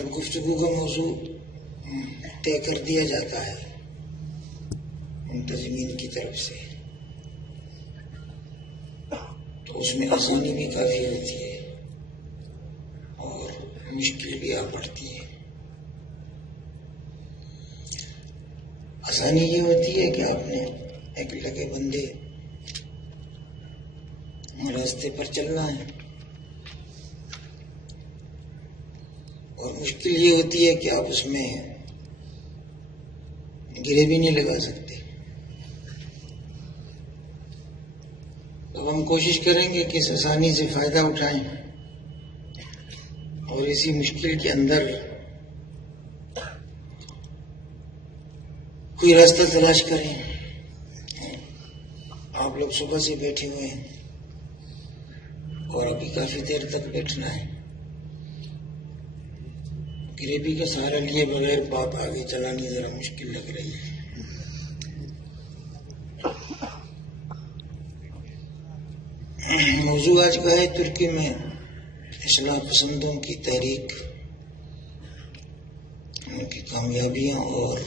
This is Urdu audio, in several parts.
جب گفتگو کا موضوع طے کر دیا جاتا ہے منتظمین کی طرف سے تو اس میں آسانی بھی کافی ہوتی ہے اور مشکل بھی آ پڑتی ہے۔ آسانی یہ ہوتی ہے کہ آپ نے ایک لگے بندے راستے پر چلنا ہے، اور مشکل یہ ہوتی ہے کہ آپ اس میں گرے بھی نہیں لگا سکتے۔ اب ہم کوشش کریں گے کہ اس آسانی سے فائدہ اٹھائیں اور اسی مشکل کے اندر کوئی راستہ تلاش کریں۔ آپ لوگ صبح سے بیٹھے ہوئے ہیں اور ابھی کافی دیر تک بیٹھنا ہے۔ گریبی کا سہارا لیے بغیر بات آگے چلانی ذرا مشکل لگ رہی ہے۔ موضوع آج کا ہے ترکی میں اصلاح پسندوں کی تحریک، ان کی کامیابیاں اور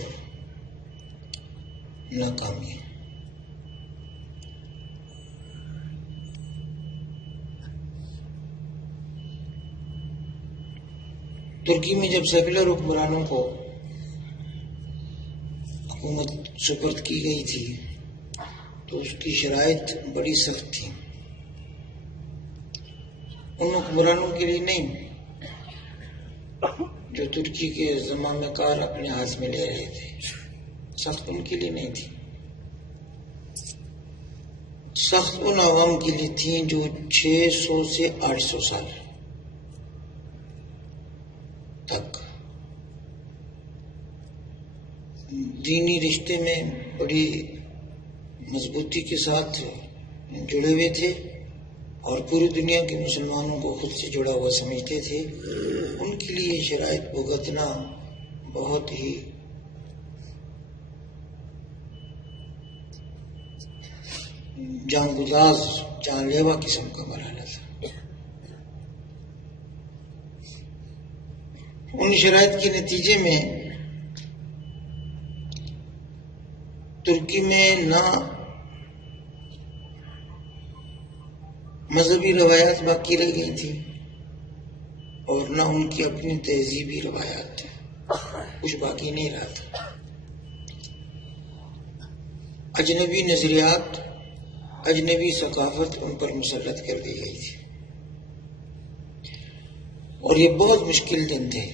ناکامیاں۔ ترکی میں جب سیکولر حکمرانوں کو حکومت سپرد کی گئی تھی تو اس کی شرائط بڑی سخت تھی۔ ان حکمرانوں کے لیے نہیں جو ترکی کے زمام کار اپنے ہاتھ میں لے رہے تھے، سخت ان کے لیے نہیں تھی، سخت ان عوام کے لیے تھیں جو 600 سے 800 سال تک دینی رشتے میں بڑی مضبوطی کے ساتھ جڑے ہوئے تھے اور پوری دنیا کے مسلمانوں کو خود سے جڑا ہوا سمجھتے تھے۔ ان کے لیے یہ شرائط بھگتنا بہت ہی جان گداز، جان لیوا قسم کا مرحلہ تھا۔ ان شرائط کے نتیجے میں ترکی میں نہ مذہبی روایات باقی رہ گئی تھی اور نہ ان کی اپنی تہذیبی روایات تھی، کچھ باقی نہیں رہا تھا۔ اجنبی نظریات، اجنبی ثقافت ان پر مسلط کر دی گئی تھی، اور یہ بہت مشکل دن تھے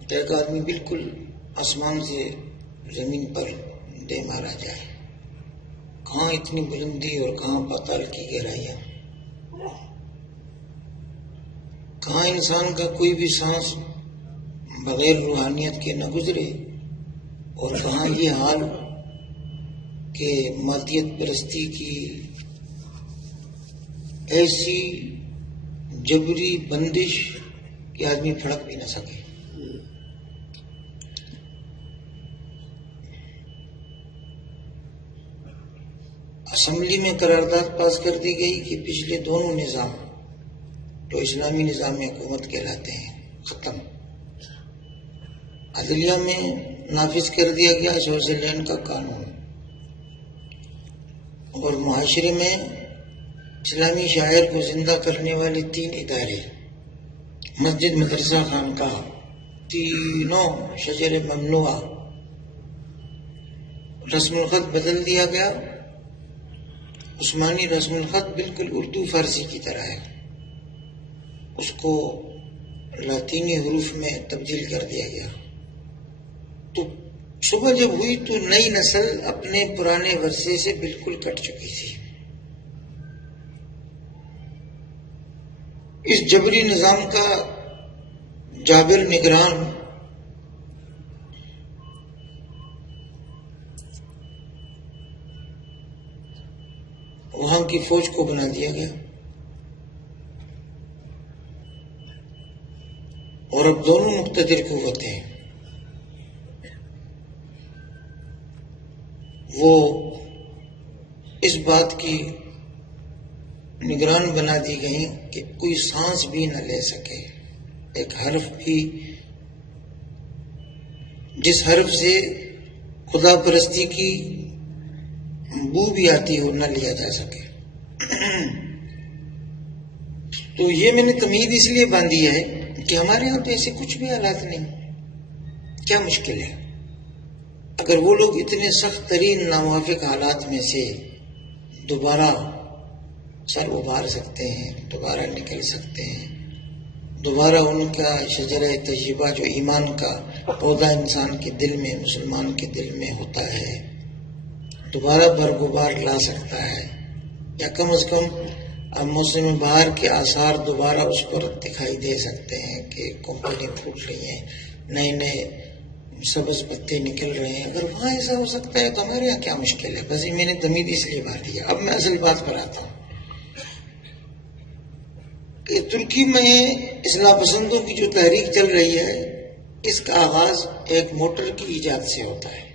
کہ ایک آدمی بالکل آسمان سے زمین پر دے مارا جائے۔ کہاں اتنی بلندی اور کہاں پاتال کی گہرائیاں، کہاں انسان کا کوئی بھی سانس بغیر روحانیت کے نہ گزرے، اور کہاں یہ حال کہ مادیت پرستی کی ایسی جبری بندش کہ آدمی پھڑک بھی نہ سکے۔ اسمبلی میں قرارداد پاس کر دی گئی کہ پچھلے دونوں نظام جو اسلامی نظام حکومت کہلاتے ہیں ختم۔ عدلیہ میں نافذ کر دیا گیا سوئٹزرلینڈ کا قانون، اور معاشرے میں اسلامی شاعر کو زندہ کرنے والے 3 ادارے، مسجد، مدرسہ، خانقاہ، تینوں شجر ممنوعہ، رسم الخط بدل دیا گیا۔ عثمانی رسم الخط بالکل اردو فارسی کی طرح ہے، اس کو لاطینی حروف میں تبدیل کر دیا گیا۔ تو صبح جب ہوئی تو نئی نسل اپنے پرانے ورثے سے بالکل کٹ چکی تھی۔ اس جبری نظام کا جابر نگران وہاں کی فوج کو بنا دیا گیا، اور اب دونوں مقتدر قوتیں وہ اس بات کی نگران بنا دی گئی کہ کوئی سانس بھی نہ لے سکے ایک حرف بھی جس حرف سے خدا پرستی کی بو بھی آتی ہو نہ لیا جا سکے. تو یہ میں نے تمہید اس لیے باندھی ہے کہ ہمارے یہاں تو ایسے کچھ بھی حالات نہیں. کیا مشکل ہے؟ اگر وہ لوگ اتنے سخت ترین ناموافق حالات میں سے دوبارہ سر ابھار سکتے ہیں، دوبارہ نکل سکتے ہیں، دوبارہ ان کا شجرہ طیبہ جو ایمان کا پودا انسان کے دل میں، مسلمان کے دل میں ہوتا ہے، دوبارہ برگبار لا سکتا ہے، یا کم از کم موسم بہار کے آثار دوبارہ اس پر دکھائی دے سکتے ہیں کہ کمپنی پھوٹ رہی ہیں، نئے نئے سبز پتے نکل رہے ہیں. اگر وہاں ایسا ہو سکتا ہے تو ہمارے یہاں کیا مشکل ہے؟ بس یہ میں نے تمہید اس لیے بات دیا. اب میں اصل بات پر آتا ہوں کہ ترکی میں اصلاح پسندوں کی جو تحریک چل رہی ہے، اس کا آغاز ایک موٹر کی ایجاد سے ہوتا ہے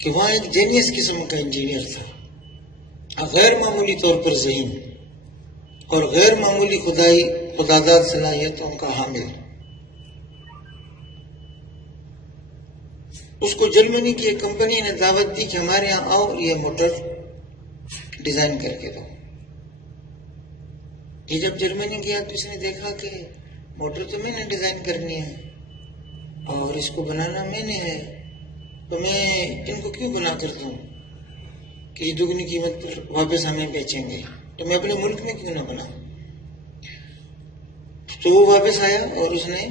کہ وہاں ایک جینیس قسم کا انجینئر تھا، غیر معمولی طور پر ذہین اور غیر معمولی خداداد صلاحیتوں کا حامل. اس کو جرمنی کی ایک کمپنی نے دعوت دی کہ ہمارے یہاں آؤ، یہ موٹر ڈیزائن کر کے دو. یہ جب جرمنی گیا تو اس نے دیکھا کہ موٹر تو میں نے ڈیزائن کرنی ہے اور اس کو بنانا میں نے ہے، تو میں ان کو کیوں بنا کر دوں کہ یہ دگنی قیمت پر واپس ہمیں بیچیں گے، تو میں اپنے ملک میں کیوں نہ بناؤں. تو وہ واپس آیا اور اس نے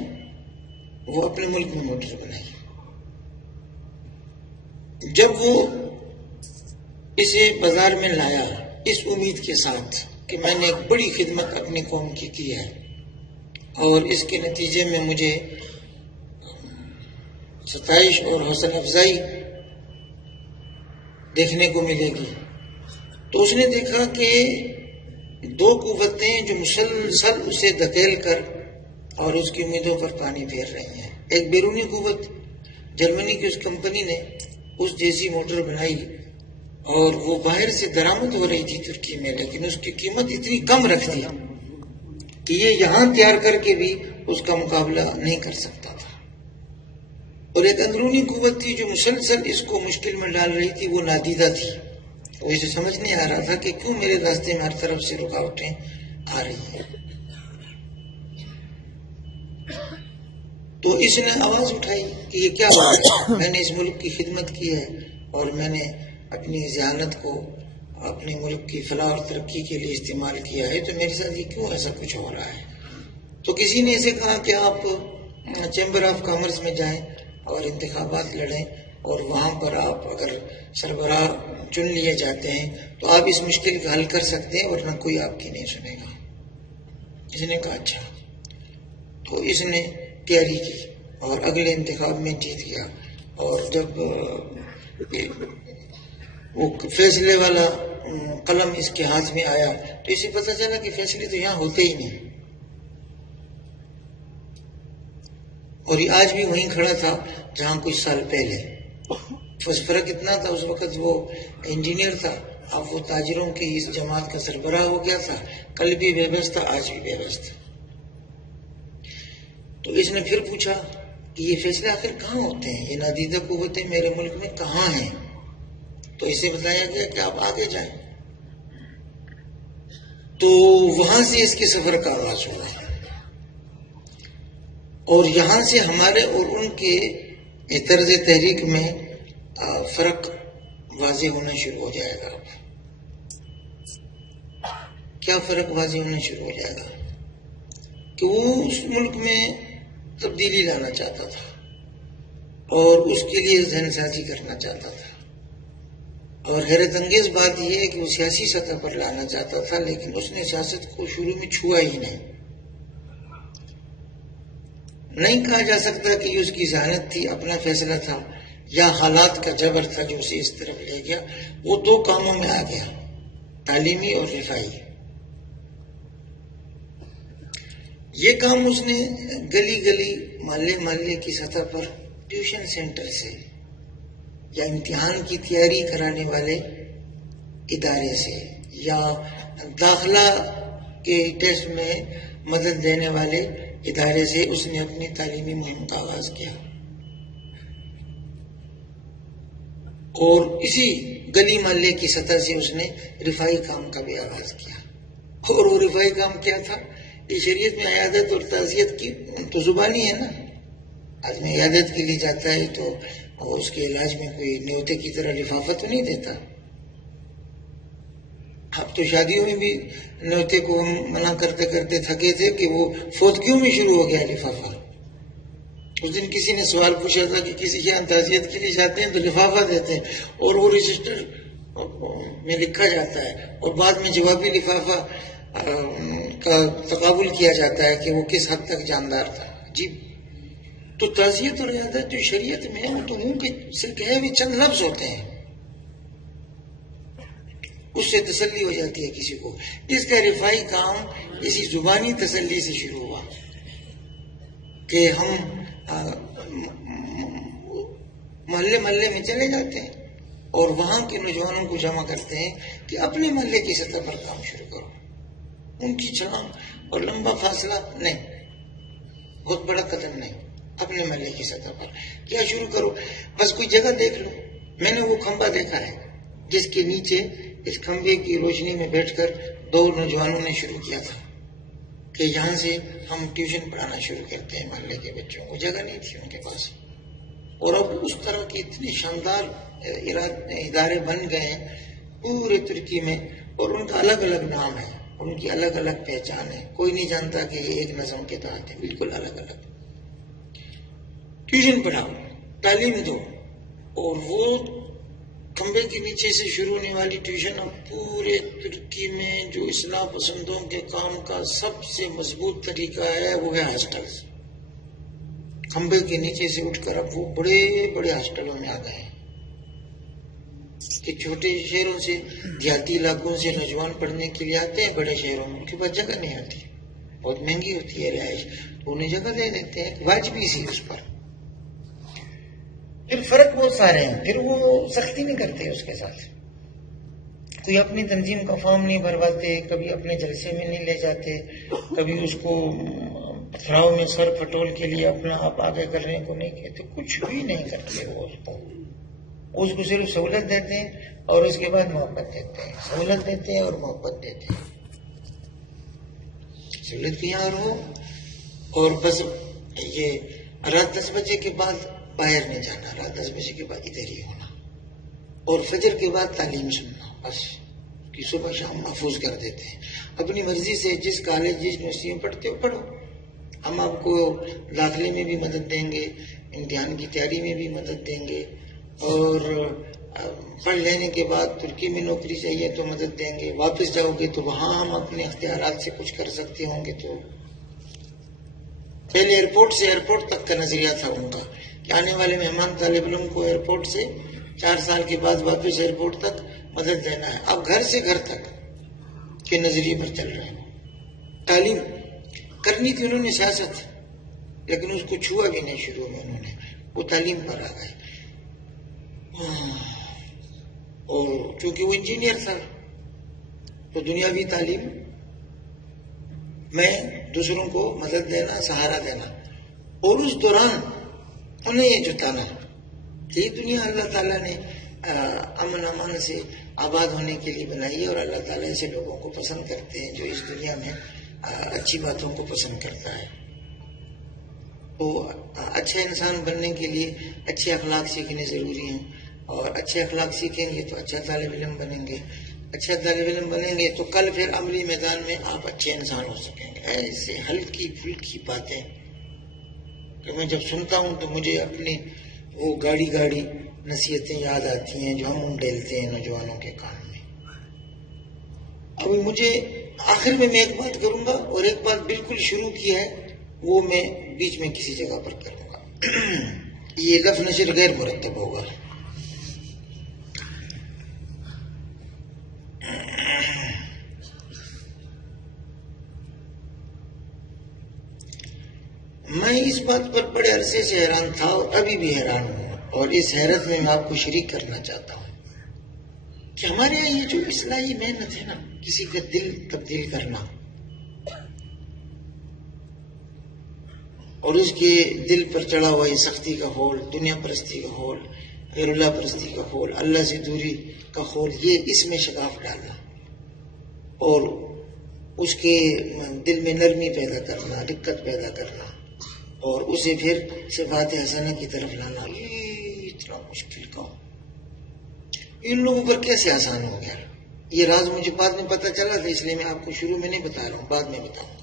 وہ اپنے ملک میں موٹر بنائی. جب وہ اسے بازار میں لایا اس امید کے ساتھ کہ میں نے ایک بڑی خدمت اپنی قوم کی ہے اور اس کے نتیجے میں مجھے ستائش اور حوصلہ افزائی دیکھنے کو ملے گی، تو اس نے دیکھا کہ دو قوتیں جو مسلسل اسے دھکیل کر اور اس کی امیدوں پر پانی پھیر رہی ہیں. ایک بیرونی قوت، جرمنی کی اس کمپنی نے اس جیسی موٹر بنائی اور وہ باہر سے درآمد ہو رہی تھی ترکی میں، لیکن اس کی قیمت اتنی کم رکھ دی کہ یہ یہاں تیار کر کے بھی اس کا مقابلہ نہیں کر سکتا تھا. اور ایک اندرونی قوت تھی جو مسلسل اس کو مشکل میں ڈال رہی تھی، وہ نادیدہ تھی. وہ اسے سمجھ نہیں آ رہا تھا کہ کیوں میرے راستے میں ہر طرف سے رکاوٹیں آ رہی ہیں. تو اس نے آواز اٹھائی کہ یہ کیا بات ہے، میں نے اس ملک کی خدمت کی ہے اور میں نے اپنی ذہانت کو اپنے ملک کی فلاح اور ترقی کے لیے استعمال کیا ہے، تو میرے ساتھ یہ کیوں ایسا کچھ ہو رہا ہے. تو کسی نے اسے کہا کہ آپ چیمبر آف کامرس میں جائیں اور انتخابات لڑیں اور وہاں پر آپ اگر سربراہ چن لیے جاتے ہیں تو آپ اس مشکل کا حل کر سکتے ہیں ورنہ کوئی آپ کی نہیں سنے گا. اس نے کہا اچھا. تو اس نے تیاری کی اور اگلے انتخاب میں جیت گیا. اور جب وہ فیصلے والا قلم اس کے ہاتھ میں آیا تو اسے پتہ چلا کہ فیصلے تو یہاں ہوتے ہی نہیں. اور یہ آج بھی وہیں کھڑا تھا جہاں کچھ سال پہلے. بس فرق اتنا تھا، اس وقت وہ انجینئر تھا، اب وہ تاجروں کی اس جماعت کا سربراہ ہو گیا تھا. کل بھی بے بس تھا، آج بھی بے بس تھا. تو اس نے پھر پوچھا کہ یہ فیصلے آخر کہاں ہوتے ہیں، یہ نادیدہ قوتیں میرے ملک میں کہاں ہیں. تو اسے بتایا گیا کہ آپ آگے جائیں. تو وہاں سے اس کے سفر کا آغاز ہوا اور یہاں سے ہمارے اور ان کے طرز تحریک میں فرق واضح ہونا شروع ہو جائے گا. کیا فرق واضح ہونا شروع ہو جائے گا کہ وہ اس ملک میں تبدیلی لانا چاہتا تھا اور اس کے لیے ذہن سازی کرنا چاہتا تھا. اور حیرت انگیز بات یہ ہے کہ وہ سیاسی سطح پر لانا چاہتا تھا، لیکن اس نے سیاست کو شروع میں چھوا ہی نہیں. نہیں کہا جا سکتا کہ یہ اس کی ذہانت تھی، اپنا فیصلہ تھا، یا حالات کا جبر تھا جو اسے اس طرف لے گیا. وہ دو کاموں میں آ گیا، تعلیمی اور رفائی. یہ کام اس نے گلی گلی، محلے محلے کی سطح پر، ٹیوشن سینٹر سے یا امتحان کی تیاری کرانے والے ادارے سے یا داخلہ کے ٹیسٹ میں مدد دینے والے ادارے سے اس نے اپنی تعلیمی مہم کا آغاز کیا، اور اسی گلی محلے کی سطح سے اس نے رفائی کام کا بھی آغاز کیا۔ اور وہ رفائی کام کیا تھا؟ یہ شریعت میں عیادت اور تعزیت کی تو زبانی ہے نا، آدمی عیادت کے لیے جاتا ہے تو اس کے علاج میں کوئی نیوتے کی طرح لفافہ تو نہیں دیتا۔ اب تو شادیوں میں بھی نیوتے کو منع کرتے کرتے تھکے تھے کہ وہ فوتگیوں میں شروع ہو گیا لفافہ۔ اس دن کسی نے سوال پوچھا تھا کہ کسی کے تعزیت کے لیے جاتے ہیں تو لفافہ دیتے ہیں اور وہ رجسٹر میں لکھا جاتا ہے اور بعد میں جوابی لفافہ کا تقابل کیا جاتا ہے کہ وہ کس حد تک جاندار تھا۔ جی تو تعزیت اور عیادت جو شریعت میں ہے وہ تو منہ کے سے کہے ہوئے چند لفظ ہوتے ہیں، اس سے تسلی ہو جاتی ہے کسی کو۔ اس کا رفائی کام اسی زبانی تسلی سے شروع ہوا کہ ہم محلے محلے میں چلے جاتے ہیں اور وہاں کے نوجوانوں کو جمع کرتے ہیں کہ اپنے محلے کی سطح پر کام شروع کرو، ان کی چھلانگ اور لمبا فاصلہ نہیں، بہت بڑا قدم نہیں، اپنے محلے کی سطح پر کیا شروع کرو۔ بس کوئی جگہ دیکھ لو۔ میں نے وہ کھمبا دیکھا ہے جس کے نیچے اس کھمبے کی روشنی میں بیٹھ کر 2 نوجوانوں نے شروع کیا تھا کہ یہاں سے ہم ٹیوشن پڑھانا شروع کرتے ہیں محلے کے بچوں کو۔ جگہ نہیں تھی ان کے پاس، اور اب اس طرح کے اتنے شاندار ادارے بن گئے ہیں پورے ترکی میں، اور ان کا الگ الگ نام ہے، ان کی الگ الگ پہچان ہے، کوئی نہیں جانتا کہ یہ ایک نظم کے تحت ہے، بالکل الگ الگ۔ ٹیوشن پڑھاؤ، تعلیم دو، اور وہ کھمبے کے نیچے سے شروع ہونے والی ٹیوشن اب پورے ترکی میں جو اصلاح پسندوں کے کام کا سب سے مضبوط طریقہ ہے وہ ہے ہاسٹلز۔ کھمبے کے نیچے سے اٹھ کر اب وہ بڑے بڑے ہاسٹلوں میں آ گئے ہیں کہ چھوٹے شہروں سے، دیہاتی علاقوں سے نوجوان پڑھنے کے لیے آتے ہیں بڑے شہروں میں، ان کے پاس جگہ نہیں آتی، بہت مہنگی ہوتی ہے رہائش، تو انہیں جگہ دے دیتے ہیں، واجبی سی اس پر۔ پھر فرق بہت سارے ہیں، پھر وہ سختی نہیں کرتے اس کے ساتھ، کوئی اپنی تنظیم کا فارم نہیں بھرواتے، کبھی اپنے جلسے میں نہیں لے جاتے، کبھی اس کو پتھراؤ میں سر پھٹول کے لیے اپنا آپ آگے کرنے کو نہیں کہتے، کچھ بھی نہیں کرتے وہ اس کو صرف سہولت دیتے ہیں اور اس کے بعد محبت دیتے ہیں، سہولت دیتے ہیں اور محبت دیتے ہیں۔ سہولت بھی یہاں رہو، اور بس یہ رات 10 بجے کے بعد باہر نہیں جانا، رات 10 بجے کے بعد ادھر ہی ہونا، اور فجر کے بعد تعلیم سننا، بس کہ صبح شام محفوظ کر دیتے ہیں۔ اپنی مرضی سے جس کالج جس یونیورسٹی میں پڑھتے ہو پڑھو، ہم آپ کو داخلے میں بھی مدد دیں گے، امتحان کی تیاری میں بھی مدد دیں گے، اور پڑھ لینے کے بعد ترکی میں نوکری چاہیے تو مدد دیں گے، واپس جاؤ گے تو وہاں ہم اپنے اختیارات سے کچھ کر سکتے ہوں گے۔ تو پہلے ایئرپورٹ سے ایئرپورٹ تک کا نظریہ تھا ان کا کہ آنے والے مہمان طالب علم کو ایئرپورٹ سے 4 سال کے بعد واپس ایئرپورٹ تک مدد دینا ہے، اب گھر سے گھر تک کے نظریے پر چل رہے ہیں۔ تعلیم کرنی تھی انہوں نے سیاست، لیکن اس کو چھوا بھی نہیں شروع میں انہوں نے، وہ تعلیم پر آ گئے، اور چونکہ وہ انجینئر تھا تو دنیاوی تعلیم میں دوسروں کو مدد دینا، سہارا دینا، اور اس دوران انہیں یہ جتانا کہ یہ دنیا اللہ تعالیٰ نے امن امان سے آباد ہونے کے لیے بنائی ہے، اور اللہ تعالیٰ ایسے لوگوں کو پسند کرتے ہیں جو اس دنیا میں اچھی باتوں کو پسند کرتا ہے۔ تو اچھے انسان بننے کے لیے اچھے اخلاق سیکھنے ضروری ہیں، اور اچھے اخلاق سیکھیں گے تو اچھا طالب علم بنیں گے، اچھا طالب علم بنیں گے تو کل پھر عملی میدان میں آپ اچھے انسان ہو سکیں گے۔ ایسے ہلکی پھلکی باتیں کہ میں جب سنتا ہوں تو مجھے اپنی وہ گاڑی نصیحتیں یاد آتی ہیں جو ہم ڈیلتے ہیں نوجوانوں کے کان میں۔ ابھی مجھے آخر میں ایک بات کروں گا، اور ایک بات بالکل شروع کی ہے وہ میں بیچ میں کسی جگہ پر کروں گا، یہ لفظ نشر غیر مرتب ہوگا۔ میں اس بات پر بڑے عرصے سے حیران تھا اور ابھی بھی حیران ہوں، اور اس حیرت میں آپ کو شریک کرنا چاہتا ہوں کہ ہمارے یہاں یہ جو اصلاحی محنت ہے نا، کسی کا دل تبدیل کرنا، اور اس کے دل پر چڑھا ہوا یہ سختی کا خول، دنیا پرستی کا خول، غیر اللہ پرستی کا خول، اللہ سے دوری کا خول، یہ اس میں شگاف ڈالنا اور اس کے دل میں نرمی پیدا کرنا، دقت پیدا کرنا اور اسے پھر صفات حسنہ کی طرف لانا، یہ اتنا مشکل کام ان لوگوں پر کیسے آسان ہو گیا؟ یہ راز مجھے بعد میں پتہ چلا تھا، اس لیے میں آپ کو شروع میں نہیں بتا رہا ہوں، بعد میں بتاؤں گا۔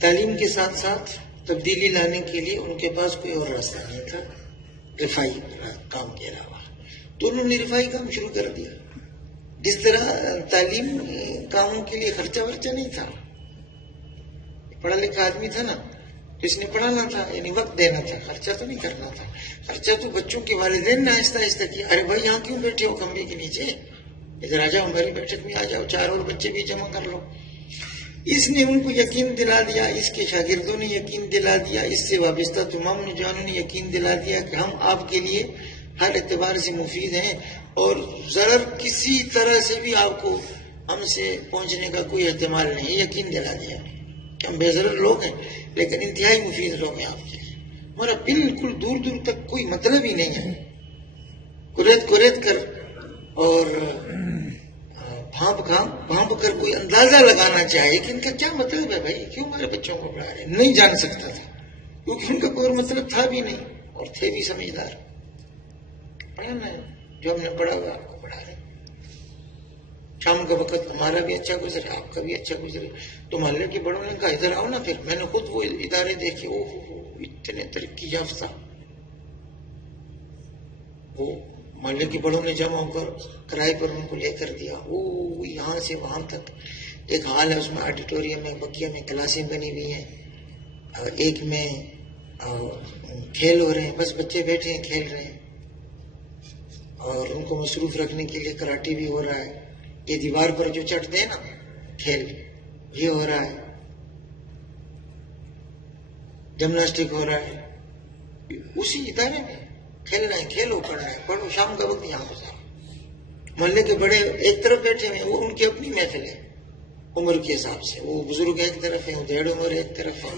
تعلیم کے ساتھ ساتھ تبدیلی لانے کے لیے ان کے پاس کوئی اور راستہ نہیں تھا رفائی کام کے علاوہ، تو انہوں نے رفائی کام شروع کر دیا۔ جس طرح تعلیم کاموں کے لیے خرچہ ورچہ نہیں تھا، پڑھا لکھا آدمی تھا نا، تو اس نے پڑھانا تھا، یعنی وقت دینا تھا، خرچہ تو نہیں کرنا تھا۔ خرچہ تو بچوں کے والدین نے آہستہ آہستہ کیا، ارے بھائی یہاں کیوں بیٹھے ہو کمرے کے نیچے، ادھر آ جاؤ، ہماری بیٹھک میں آ جاؤ، 4 اور بچے بھی جمع کر لو۔ اس نے ان کو یقین دلا دیا، اس کے شاگردوں نے یقین دلا دیا، اس سے وابستہ تمام نوجوانوں نے یقین دلا دیا کہ ہم آپ کے لیے ہر اعتبار سے مفید ہیں اور ضرر کسی طرح سے بھی آپ کو ہم سے پہنچنے کا کوئی احتمال نہیں، یقین دلا دیا کہ ہم بے ضرر لوگ ہیں لیکن انتہائی مفید لوگ ہیں آپ کے لیے، ہمارا بالکل دور دور تک کوئی مطلب ہی نہیں ہے۔ کوریت کر اور بھانپ کر کوئی اندازہ لگانا چاہے کہ ان کا کیا مطلب ہے، بھائی کیوں ہمارے بچوں کو پڑھا رہے ہیں، نہیں جان سکتا تھا کیونکہ ان کا کوئی اور مطلب تھا بھی نہیں اور تھے بھی سمجھدار۔ پڑھانا ہے، جو ہم نے پڑھا ہوا آپ کو پڑھا رہے ہیں۔ شام کا وقت ہمارا بھی اچھا گزرے، آپ کا بھی اچھا گزرے، تو محلے کے بڑوں نے کہا ادھر آؤ نا، پھر میں نے خود وہ ادارے دیکھے، اتنے ترقی یافتہ، وہ محلے کے بڑوں نے جمع ہو کر کرائے پر ان کو لے کر دیا، وہ یہاں سے وہاں تک ایک ہال ہے، اس میں آڈیٹوریم میں بقیہ میں کلاسیں بنی ہوئی ہیں، ایک میں کھیل ہو رہے ہیں، بس بچے بیٹھے ہیں کھیل رہے ہیں اور ان کو مصروف رکھنے کے لیے کراٹے بھی ہو رہا ہے، یہ دیوار پر جو چڑھتے ہیں نا کھیل یہ ہو رہا ہے، جمناسٹک ہو رہا ہے، اسی ادارے میں کھیلنا ہے، کھیلو، پڑھنا ہے، پڑھو، شام کا وقت یہاں گزارو۔ محلے کے بڑے ایک طرف بیٹھے ہوئے ہیں، وہ ان کی اپنی محفل ہے عمر کے حساب سے، وہ بزرگ ایک طرف ہیں، وہ ڈیڑھ عمر ایک طرف ہے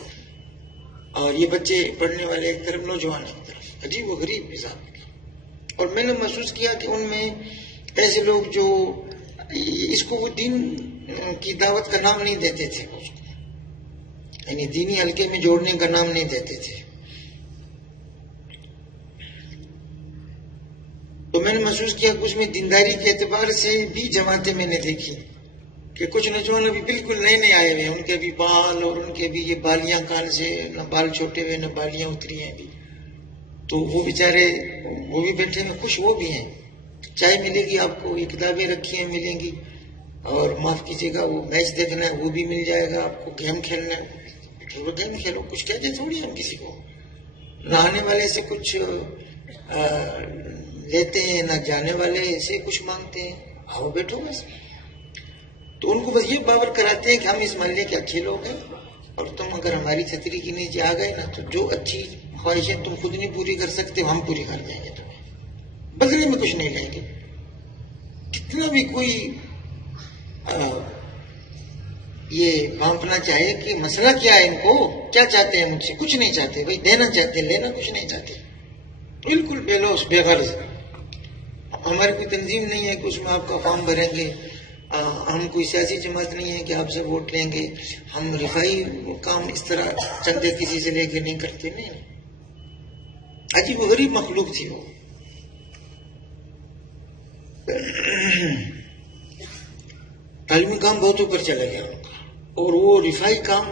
اور یہ بچے پڑھنے والے ایک طرف، نوجوان ایک طرف، عجیب و غریب مزاج کے۔ اور میں نے محسوس کیا کہ ان میں ایسے لوگ جو اس کو وہ دین کی دعوت کا نام نہیں دیتے تھے، اس کو یعنی دینی حلقے میں جوڑنے کا نام نہیں دیتے تھے، تو میں نے محسوس کیا کہ اس میں دینداری کے اعتبار سے بھی جماعتیں میں نے دیکھی کہ کچھ نوجوان ابھی بالکل نئے نئے آئے ہوئے ہیں، ان کے بھی بال اور ان کے بھی یہ بالیاں کان سے، نہ بال چھوٹے ہوئے نہ بالیاں اتری ہیں ابھی، تو وہ بیچارے وہ بھی بیٹھے ہیں، خوش وہ بھی ہیں، چائے ملے گی آپ کو، یہ کتابیں رکھی ہیں ملیں گی، اور معاف کیجیے گا وہ میچ دیکھنا ہے وہ بھی مل جائے گا آپ کو، گیم کھیلنا ہے گیم کھیلو، کچھ کہتے تھوڑی ہم کسی کو، نہ آنے والے سے کچھ لیتے ہیں نہ جانے والے سے کچھ مانگتے ہیں، آؤ بیٹھو بس۔ تو ان کو بس یہ باور کراتے ہیں کہ ہم اس محلے کے اچھے لوگ ہیں اور تم اگر ہماری چھتری کے نیچے آ گئے نا تو جو اچھی خواہشیں تم خود نہیں پوری کر سکتے ہم پوری کر دیں گے، تمہیں بدلے میں کچھ نہیں لیں گے۔ کتنا بھی کوئی یہ بھانپنا چاہے کہ مسئلہ کیا ہے، ان کو کیا چاہتے ہیں مجھ سے، کچھ نہیں چاہتے بھائی، دینا چاہتے ہیں، لینا کچھ نہیں چاہتے، بالکل بے لوث بے غرض۔ ہماری کوئی تنظیم نہیں ہے کہ اس میں آپ کا فارم بھریں گے، ہم کوئی سیاسی جماعت نہیں ہے کہ آپ سے ووٹ لیں گے، ہم رفائی کام اس طرح چندے کسی سے لے کے نہیں کرتے، نہیں، عجیب و غریب مخلوق تھی وہ۔ تعلیمی کام بہت اوپر چلا گیا ان کا، اور وہ رفائی کام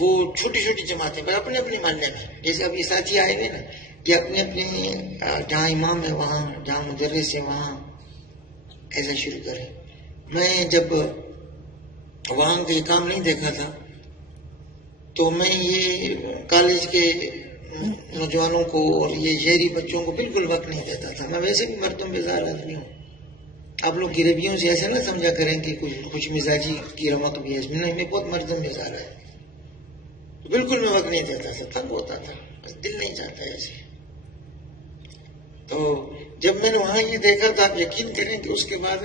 وہ چھوٹی چھوٹی جماعتیں اپنے اپنے محلے میں، جیسے اب یہ ساتھی آئے ہوئے نا، یہ اپنے اپنے جہاں امام ہے وہاں، جہاں مدرس ہے وہاں ایسا شروع کریں۔ میں جب وہاں کا یہ کام نہیں دیکھا تھا تو میں یہ کالج کے نوجوانوں کو اور یہ شہری بچوں کو بالکل وقت نہیں دیتا تھا، میں ویسے بھی مردم بیزار آدمی ہوں، آپ لوگ گریبیوں سے ایسے نہ سمجھا کریں کہ کچھ خوش مزاجی کی رمق بھی ہے، میں بہت مردم بیزار ہے، بالکل میں وقت نہیں دیتا تھا، تنگ ہوتا تھا، دل نہیں چاہتا ایسے۔ تو جب میں نے وہاں یہ دیکھا تھا، آپ یقین کریں کہ اس کے بعد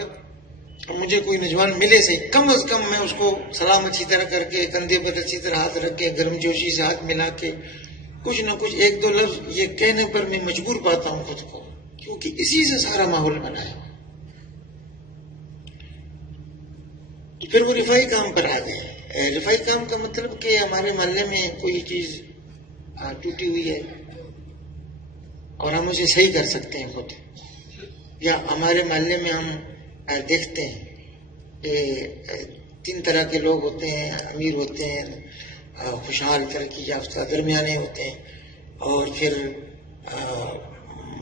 مجھے کوئی نوجوان ملے سے کم از کم میں اس کو سلام اچھی طرح کر کے، کندھے پر اچھی طرح ہاتھ رکھ کے، گرم جوشی سے ہاتھ ملا کے کچھ نہ کچھ ایک دو لفظ یہ کہنے پر میں مجبور پاتا ہوں خود کو، کیونکہ اسی سے سارا ماحول بنا ہے۔ پھر وہ رفائی کام پر آ گئے۔ رفائی کام کا مطلب کہ ہمارے محلے میں کوئی چیز ٹوٹی ہوئی ہے اور ہم اسے صحیح کر سکتے ہیں خود، یا ہمارے محلے میں ہم دیکھتے ہیں کہ 3 طرح کے لوگ ہوتے ہیں، امیر ہوتے ہیں، خوشحال ترقی یافتہ، درمیانے ہوتے ہیں، اور پھر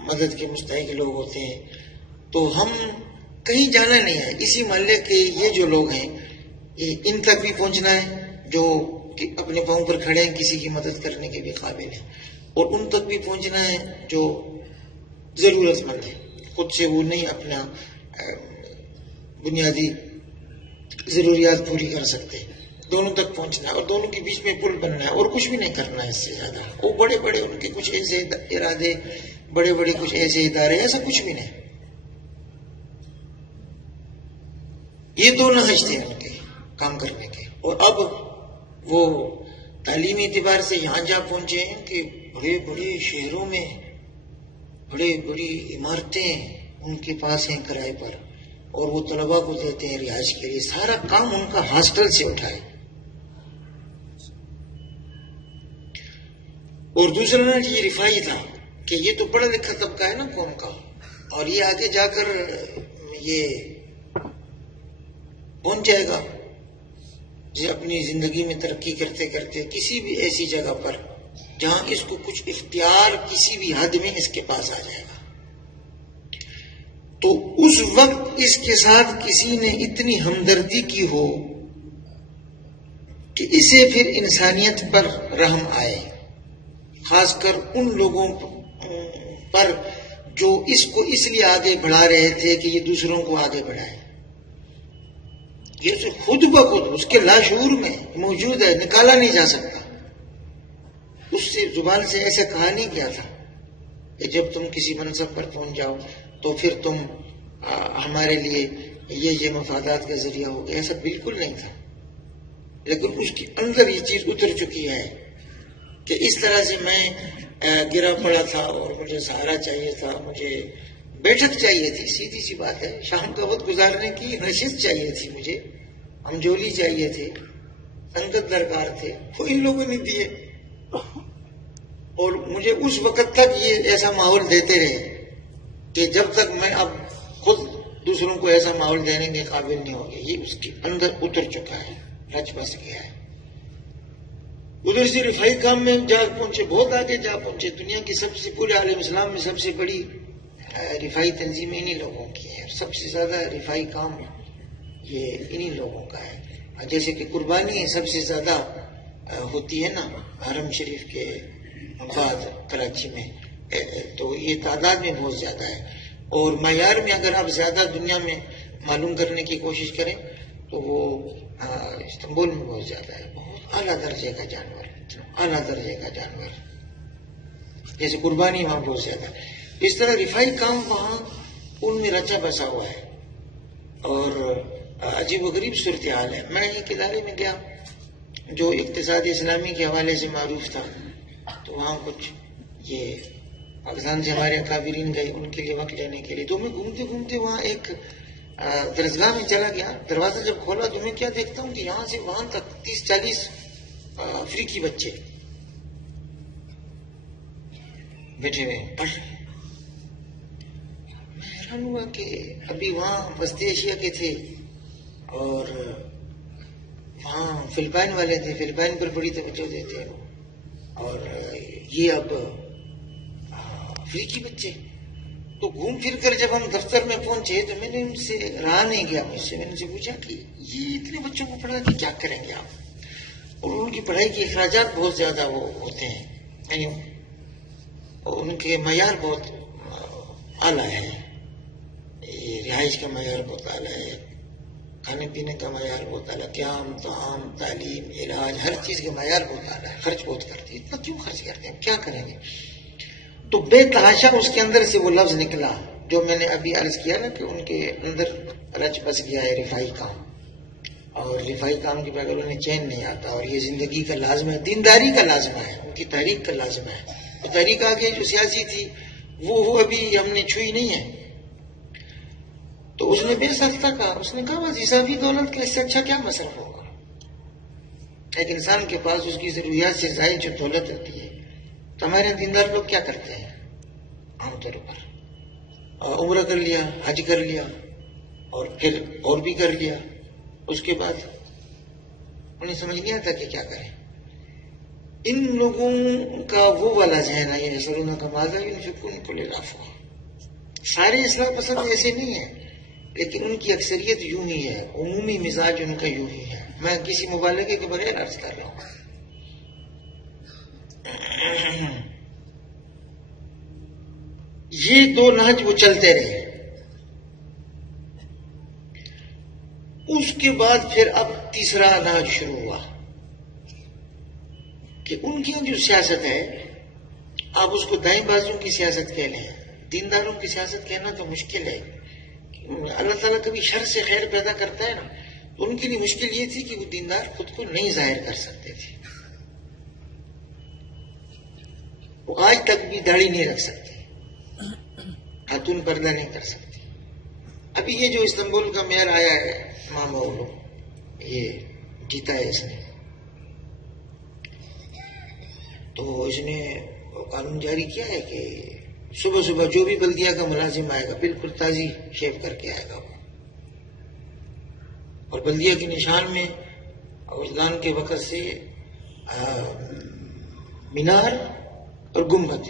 مدد کے مستحق لوگ ہوتے ہیں۔ تو ہم کہیں جانا نہیں ہے، اسی محلے کے یہ جو لوگ ہیں ان تک بھی پہنچنا ہے جو اپنے پاؤں پر کھڑے ہیں، کسی کی مدد کرنے کے بھی قابل ہیں، اور ان تک بھی پہنچنا ہے جو ضرورت مند ہے، خود سے وہ نہیں اپنا بنیادی ضروریات پوری کر سکتے، دونوں تک پہنچنا ہے، اور دونوں کے بیچ میں پل بننا ہے، اور کچھ بھی نہیں کرنا ہے اس سے زیادہ۔ وہ بڑے بڑے ان کے کچھ ایسے ارادے، بڑے بڑے کچھ ایسے ادارے، ایسا کچھ بھی نہیں۔ یہ 2 نہج تھے ان کے کام کرنے کے، اور اب وہ تعلیمی اعتبار سے یہاں جا پہنچے ہیں کہ بڑے بڑے شہروں میں بڑی بڑی عمارتیں ان کے پاس ہیں کرائے پر، اور وہ طلباء کو دیتے ہیں رہائش کے لیے، سارا کام ان کا ہاسٹل سے اٹھائے۔ اور دوسرا نا یہ رفائی تھا کہ یہ تو پڑھا لکھا طبقہ ہے نا قوم کا، اور یہ آگے جا کر یہ پہنچ جائے گا جو اپنی زندگی میں ترقی کرتے کرتے کسی بھی ایسی جگہ پر جہاں اس کو کچھ اختیار کسی بھی حد میں اس کے پاس آ جائے گا، تو اس وقت اس کے ساتھ کسی نے اتنی ہمدردی کی ہو کہ اسے پھر انسانیت پر رحم آئے، خاص کر ان لوگوں پر جو اس کو اس لیے آگے بڑھا رہے تھے کہ یہ دوسروں کو آگے بڑھائے۔ یہ خود بخود اس کے لاشعور میں موجود ہے، نکالا نہیں جا سکتا۔ اس سے زبان سے ایسا کہا نہیں گیا تھا کہ جب تم کسی منصب پر پہنچ جاؤ تو پھر تم ہمارے لیے یہ مفادات کا ذریعہ ہو گیا، ایسا بالکل نہیں تھا، لیکن اس کے اندر یہ چیز اتر چکی ہے کہ اس طرح سے میں گرا پڑا تھا اور مجھے سہارا چاہیے تھا، مجھے بیٹھک چاہیے تھی، سیدھی سی بات ہے، شام کا وقت گزارنے کی نشست چاہیے تھی، مجھے ہمجولی چاہیے تھے، سنگت درکار تھے، وہ ان لوگوں نے دیے، اور مجھے اس وقت تک یہ ایسا ماحول دیتے رہے کہ جب تک میں اب خود دوسروں کو ایسا ماحول دینے کے قابل نہیں ہو گیا، یہ اس کے اندر اتر چکا ہے، رچ بس گیا ہے۔ ادھر سے رفائی کام میں جا پہنچے، بہت آگے جا پہنچے، دنیا کی سب سے پورے عالم اسلام میں سب سے بڑی رفائی تنظیمیں انہی لوگوں کی ہیں، سب سے زیادہ رفائی کام یہ انہی لوگوں کا ہے۔ جیسے کہ قربانی سب سے زیادہ ہوتی ہے نا حرم شریف کے بعد کراچی میں، تو یہ تعداد میں بہت زیادہ ہے، اور معیار میں اگر آپ زیادہ دنیا میں معلوم کرنے کی کوشش کریں تو وہ استنبول میں بہت زیادہ ہے، بہت اعلیٰ درجے کا جانور، اعلیٰ درجے کا جانور، جیسے قربانی وہاں بہت زیادہ ہے۔ اس طرح رفائی کام وہاں ان میں رچا بسا ہوا ہے، اور عجیب و غریب صورتحال ہے۔ میں ایک ادارے میں گیا جو اقتصاد اسلامی کے حوالے سے معروف تھا، تو وہاں کچھ یہ پاکستان سے ہمارے اکابرین گئے ان کے لیے وقت لینے کے لیے، تو میں گھومتے گھومتے وہاں ایک درسگاہ میں چلا گیا، دروازہ جب کھولا تو میں کیا دیکھتا ہوں کہ یہاں سے وہاں تک 30-40 افریقی بچے بیٹھے ہوئے پڑھ رہے ہیں۔ میں حیران ہوا کہ ابھی وہاں وسط ایشیا کے تھے، اور وہاں فلپائن والے تھے، فلپائن پر بڑی توجہ دیتے ہیں، اور یہ اب افریقی بچے۔ تو گھوم پھر کر جب ہم دفتر میں پہنچے تو میں نے ان سے رہا نہیں گیا، مجھ سے میں نے ان سے پوچھا کہ یہ اتنے بچوں کو پڑھا کے کیا کریں گے آپ؟ اور ان کی پڑھائی کے اخراجات بہت زیادہ وہ ہوتے ہیں، یعنی ان کے معیار بہت اعلیٰ ہے، رہائش کا معیار بہت اعلیٰ ہے، کھانے پینے کا معیار بہت اعلیٰ، قیام طعام تعلیم علاج ہر چیز کا معیار بہت اعلیٰ ہے، خرچ بہت کرتے ہیں۔ اتنا کیوں خرچ کرتے ہیں، کیا کریں گے؟ تو بے تحاشا اس کے اندر سے وہ لفظ نکلا جو میں نے ابھی عرض کیا نا کہ ان کے اندر رچ بس گیا ہے رفائی کام، اور رفائی کام کے بغیر انہیں چین نہیں آتا، اور یہ زندگی کا لازمہ ہے، دینداری کا لازمہ ہے، ان کی تحریک کا لازمہ ہے. وہ تحریک آگے جو سیاسی تھی وہ ابھی ہم نے چھوئی نہیں ہے. تو اس نے بے سختہ کہا، اس نے کہا بس اضافی دولت کا اس سے اچھا کیا مصرف ہوگا. ایک انسان کے پاس اس کی ضروریات سے زائد جو دولت ہوتی ہے، تو ہمارے دیندار لوگ کیا کرتے ہیں عام طور پر، عمرہ کر لیا، حج کر لیا، اور پھر اور بھی کر لیا، اس کے بعد انہیں سمجھ نہیں آتا کہ کیا کریں. ان لوگوں کا وہ والا ذہن ہے، یہ سلونا کا ماضا ان کو لے لاف ہوا. سارے اصلاح پسند ایسے نہیں ہیں، لیکن ان کی اکثریت یوں ہی ہے، عمومی مزاج ان کا یوں ہی ہے. میں کسی مبالغے کے بغیر عرض کر رہا ہوں. یہ دو نہج وہ چلتے رہے. اس کے بعد پھر اب تیسرا نہج شروع ہوا کہ ان کی جو سیاست ہے، آپ اس کو دائیں بازوں کی سیاست کہہ لیں، دینداروں کی سیاست کہنا تو مشکل ہے. اللہ تعالیٰ کبھی شر سے خیر پیدا کرتا ہے نا، تو ان کے لیے مشکل یہ تھی کہ وہ دیندار خود کو نہیں ظاہر کر سکتے تھے. وہ آج تک بھی داڑھی نہیں رکھ سکتے، خاتون پردہ نہیں کر سکتی. ابھی یہ جو استنبول کا میئر آیا ہے مامولو، یہ جیتا ہے اس نے، تو اس نے قانون جاری کیا ہے کہ صبح صبح جو بھی بلدیہ کا ملازم آئے گا بالکل تازی شیو کر کے آئے گا وہ، اور بلدیہ کے نشان میں اذان کے وقت سے مینار اور گنبد،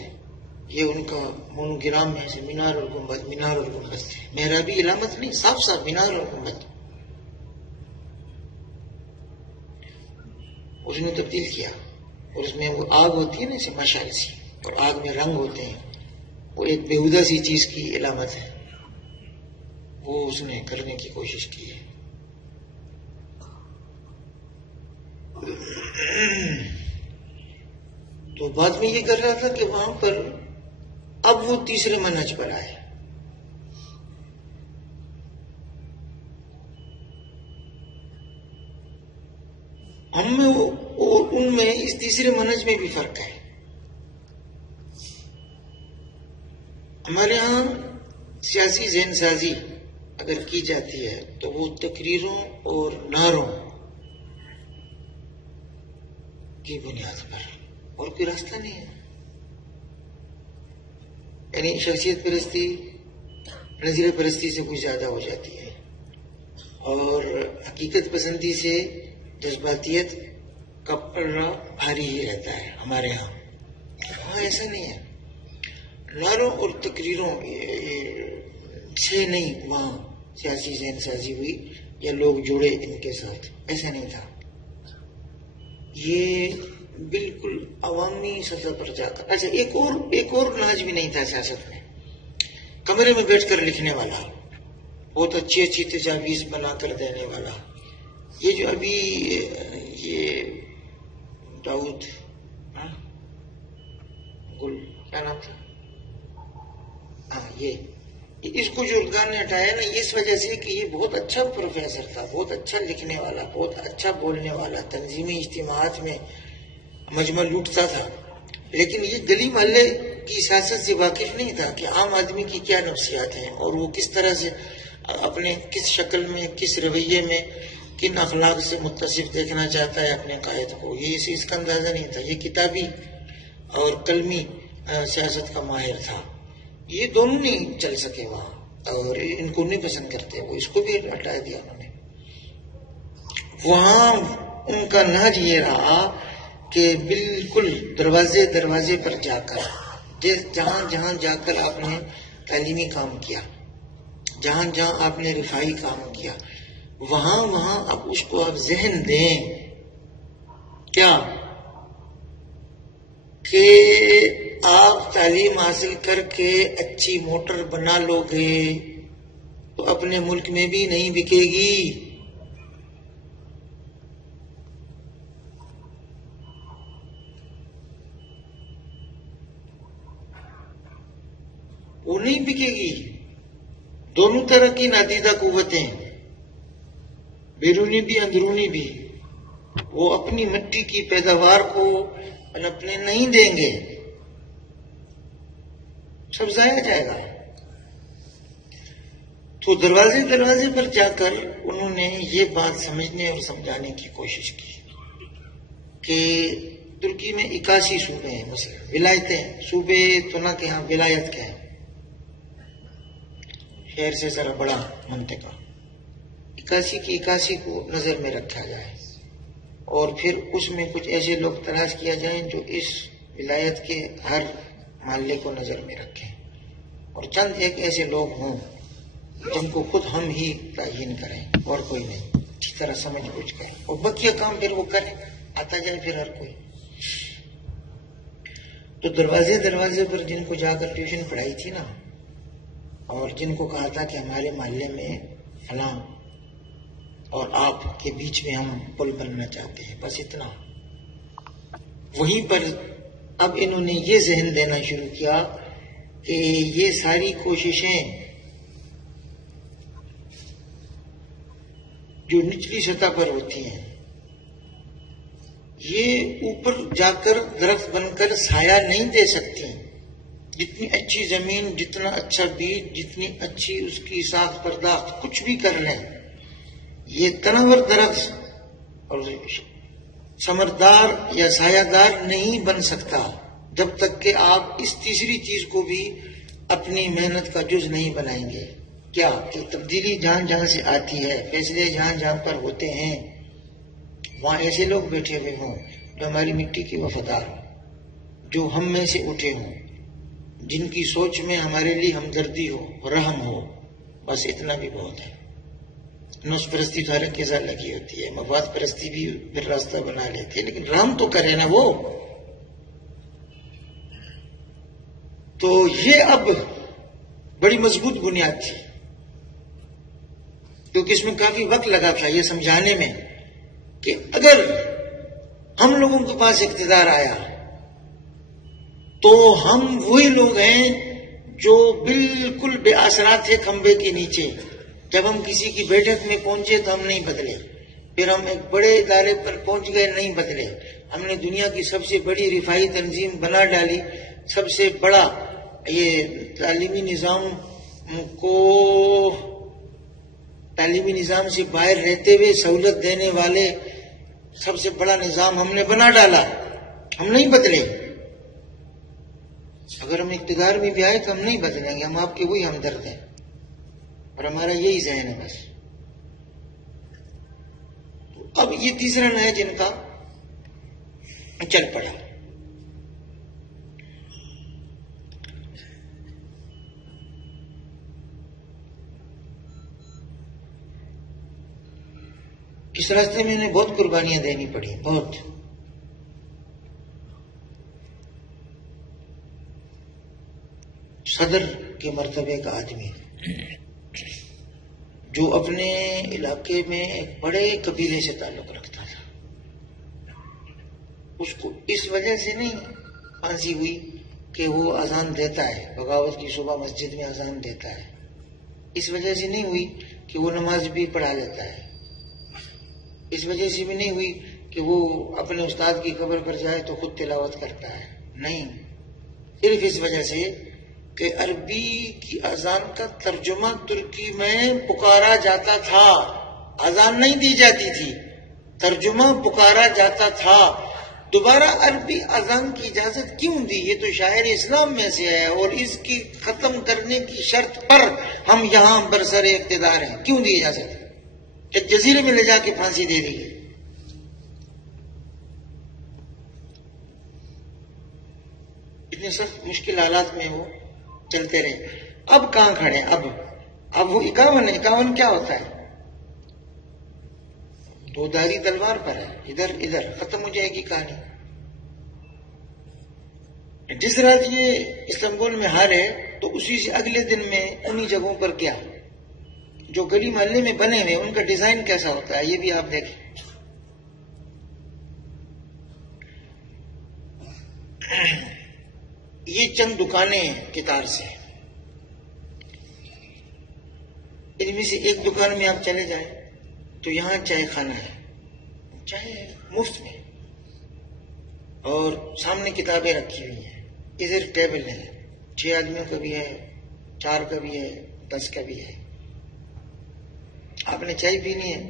یہ ان کا مونوگرام میں سے مینار اور گنبد تھے. محرابی علامت نہیں، صاف صاف مینار اور گنبد. اس نے تبدیل کیا، اور اس میں وہ آگ ہوتی ہے نا اسے مشعل سی، اور آگ میں رنگ ہوتے ہیں، وہ ایک بےہودہ سی چیز کی علامت ہے، وہ اس نے کرنے کی کوشش کی ہے. تو بعد میں یہ کر رہا تھا کہ وہاں پر اب وہ تیسرے منہج پر آئے. ہم میں ان میں اس تیسرے منہج میں بھی فرق ہے. ہمارے ہاں سیاسی ذہن سازی اگر کی جاتی ہے تو وہ تقریروں اور نعروں کی بنیاد پر، اور کوئی راستہ نہیں ہے. یعنی شخصیت پرستی نظریہ پرستی سے کچھ زیادہ ہو جاتی ہے، اور حقیقت پسندی سے جذباتیت کا پلڑا بھاری ہی رہتا ہے ہمارے ہاں. وہاں ایسا نہیں ہے. نعروں اور تقریروں سے نہیں وہاں سیاسی ذہن سازی ہوئی یا لوگ جڑے ان کے ساتھ، ایسا نہیں تھا. یہ بالکل عوامی سطح پر جا کر. اچھا، ایک اور نہج بھی نہیں تھا سیاست میں. کمرے میں بیٹھ کر لکھنے والا، بہت اچھی اچھی تجاویز بنا کر دینے والا. یہ جو ابھی یہ داؤد گل کیا نام تھا، یہ اس کو جو اردگان نے ہٹایا نا، اس وجہ سے کہ یہ بہت اچھا پروفیسر تھا، بہت اچھا لکھنے والا، بہت اچھا بولنے والا، تنظیمی اجتماعات میں مجمع لوٹتا تھا، لیکن یہ گلی محلے کی سیاست سے واقف نہیں تھا کہ عام آدمی کی کیا نفسیات ہیں، اور وہ کس طرح سے اپنے کس شکل میں، کس رویے میں، کن اخلاق سے متصف دیکھنا چاہتا ہے اپنے قائد کو. یہ اس کا اندازہ نہیں تھا. یہ کتابی اور قلمی سیاست کا ماہر تھا. یہ دونوں نہیں چل سکے وہاں، اور ان کو نہیں پسند کرتے، وہ اس کو بھی ہٹا دیا انہوں نے. وہاں ان کا نہج یہ رہا کہ بالکل دروازے دروازے پر جا کر، جہاں جہاں جا کر آپ نے تعلیمی کام کیا، جہاں جہاں آپ نے رفائی کام کیا، وہاں وہاں اب اس کو آپ ذہن دیں کیا کہ آپ تعلیم حاصل کر کے اچھی موٹر بنا لو گے تو اپنے ملک میں بھی نہیں بکے گی. وہ نہیں بکے گی. دونوں طرح کی نادیدہ قوتیں، بیرونی بھی اندرونی بھی، وہ اپنی مٹی کی پیداوار کو پنپنے نہیں دیں گے، سب ضائع جائے گا۔ تو دروازے پر جا کر انہوں نے یہ بات سمجھنے اور سمجھانے کی کوشش کی کہ ترکی میں 81 صوبے ہیں، مثلا ولایتیں، صوبے تو نہ کہ ہاں ولایت کے ہیں، شہر سے ذرا بڑا منطقہ، 81 کی 81 کو نظر میں رکھا جائے، اور پھر اس میں کچھ ایسے لوگ تلاش کیا جائیں جو اس ولایت کے ہر محلے کو نظر میں رکھیں، اور چند ایک ایسے لوگ ہوں جن کو خود ہم ہی تعین کریں اور کوئی نہیں، اچھی طرح سمجھ بوجھ کر، اور بقیہ کام پھر وہ کریں، آتا جائے پھر ہر کوئی۔ تو دروازے پر جن کو جا کر ٹیوشن پڑھائی تھی نا، اور جن کو کہا تھا کہ ہمارے محلے میں فلاں اور آپ کے بیچ میں ہم پل بننا چاہتے ہیں، بس اتنا، وہیں پر اب انہوں نے یہ ذہن دینا شروع کیا کہ یہ ساری کوششیں جو نچلی سطح پر ہوتی ہیں، یہ اوپر جا کر درخت بن کر سایہ نہیں دے سکتی۔ جتنی اچھی زمین، جتنا اچھا بیج، جتنی اچھی اس کی ساخت پرداخت، کچھ بھی کر لیں، یہ تناور درخت اور ثمردار یا سایہ دار نہیں بن سکتا جب تک کہ آپ اس تیسری چیز کو بھی اپنی محنت کا جز نہیں بنائیں گے۔ کیا کہ تبدیلی جہاں سے آتی ہے، فیصلے جہاں پر ہوتے ہیں، وہاں ایسے لوگ بیٹھے ہوئے ہوں جو ہماری مٹی کے وفادار ہوں، جو ہم میں سے اٹھے ہوں، جن کی سوچ میں ہمارے لیے ہمدردی ہو، رحم ہو، بس اتنا بھی بہت ہے۔ نفس پرستی تو ہر ایک کے ساتھ لگی ہوتی ہے، مفاد پرستی بھی پھر راستہ بنا لیتی ہے، لیکن رحم تو کرے نا وہ۔ تو یہ اب بڑی مضبوط بنیاد تھی، کیونکہ اس میں کافی وقت لگا تھا یہ سمجھانے میں کہ اگر ہم لوگوں کے پاس اقتدار آیا تو ہم وہی لوگ ہیں جو بالکل بے آسرات تھے کھمبے کے نیچے، جب ہم کسی کی بیٹھک میں پہنچے تو ہم نہیں بدلے، پھر ہم ایک بڑے ادارے پر پہنچ گئے، نہیں بدلے، ہم نے دنیا کی سب سے بڑی رفاہی تنظیم بنا ڈالی، سب سے بڑا یہ تعلیمی نظام سے باہر رہتے ہوئے سہولت دینے والے سب سے بڑا نظام ہم نے بنا ڈالا، ہم نہیں بدلے۔ اگر ہم اقتدار میں بھی آئے تو ہم نہیں بدلیں گے، ہم آپ کے وہی ہمدرد ہیں، اور ہمارا یہی ذہن ہے بس۔ تو اب یہ تیسرا نہج جن کا چل پڑا۔ اس راستے میں انہیں بہت قربانیاں دینی پڑی، بہت۔ صدر کے مرتبے کا آدمی جو اپنے علاقے میں ایک بڑے قبیلے سے تعلق رکھتا تھا، اس کو اس وجہ سے نہیں پھانسی ہوئی کہ وہ اذان دیتا ہے، بغاوت کی صبح مسجد میں اذان دیتا ہے، اس وجہ سے نہیں ہوئی کہ وہ نماز بھی پڑھا لیتا ہے، اس وجہ سے بھی نہیں ہوئی کہ وہ اپنے استاد کی قبر پر جائے تو خود تلاوت کرتا ہے، نہیں، صرف اس وجہ سے کہ عربی کی اذان کا ترجمہ ترکی میں پکارا جاتا تھا، اذان نہیں دی جاتی تھی، ترجمہ پکارا جاتا تھا۔ دوبارہ عربی اذان کی اجازت کیوں دی؟ یہ تو شاعر اسلام میں سے ہے، اور اس کی ختم کرنے کی شرط پر ہم یہاں برسر اقتدار ہیں، کیوں دی اجازت؟ کہ جزیرے میں لے جا کے پھانسی دے دی۔ اتنے سخت مشکل حالات میں وہ چلتے رہے۔ اب کہاں کھڑے؟ اب وہ 51 کیا ہوتا ہے؟ دو دھاری تلوار پر ہے، ادھر ختم ہو جائے گی کہانی۔ جس رات یہ استنبول میں ہارے تو اسی سے اگلے دن میں انہی جگہوں پر کیا جو گلی محلے میں بنے ہوئے، ان کا ڈیزائن کیسا ہوتا ہے یہ بھی آپ دیکھیں۔ یہ چند دکانیں کتار سے، میں سے ایک دکان میں آپ چلے جائیں تو یہاں چائے خانہ ہے، چائے مفت میں، اور سامنے کتابیں رکھی ہوئی ہیں، ادھر ٹیبل ہے، 6 آدمیوں کا بھی ہے، 4 کا بھی ہے، 10 کا بھی ہے. آپ نے چائے پینی ہے،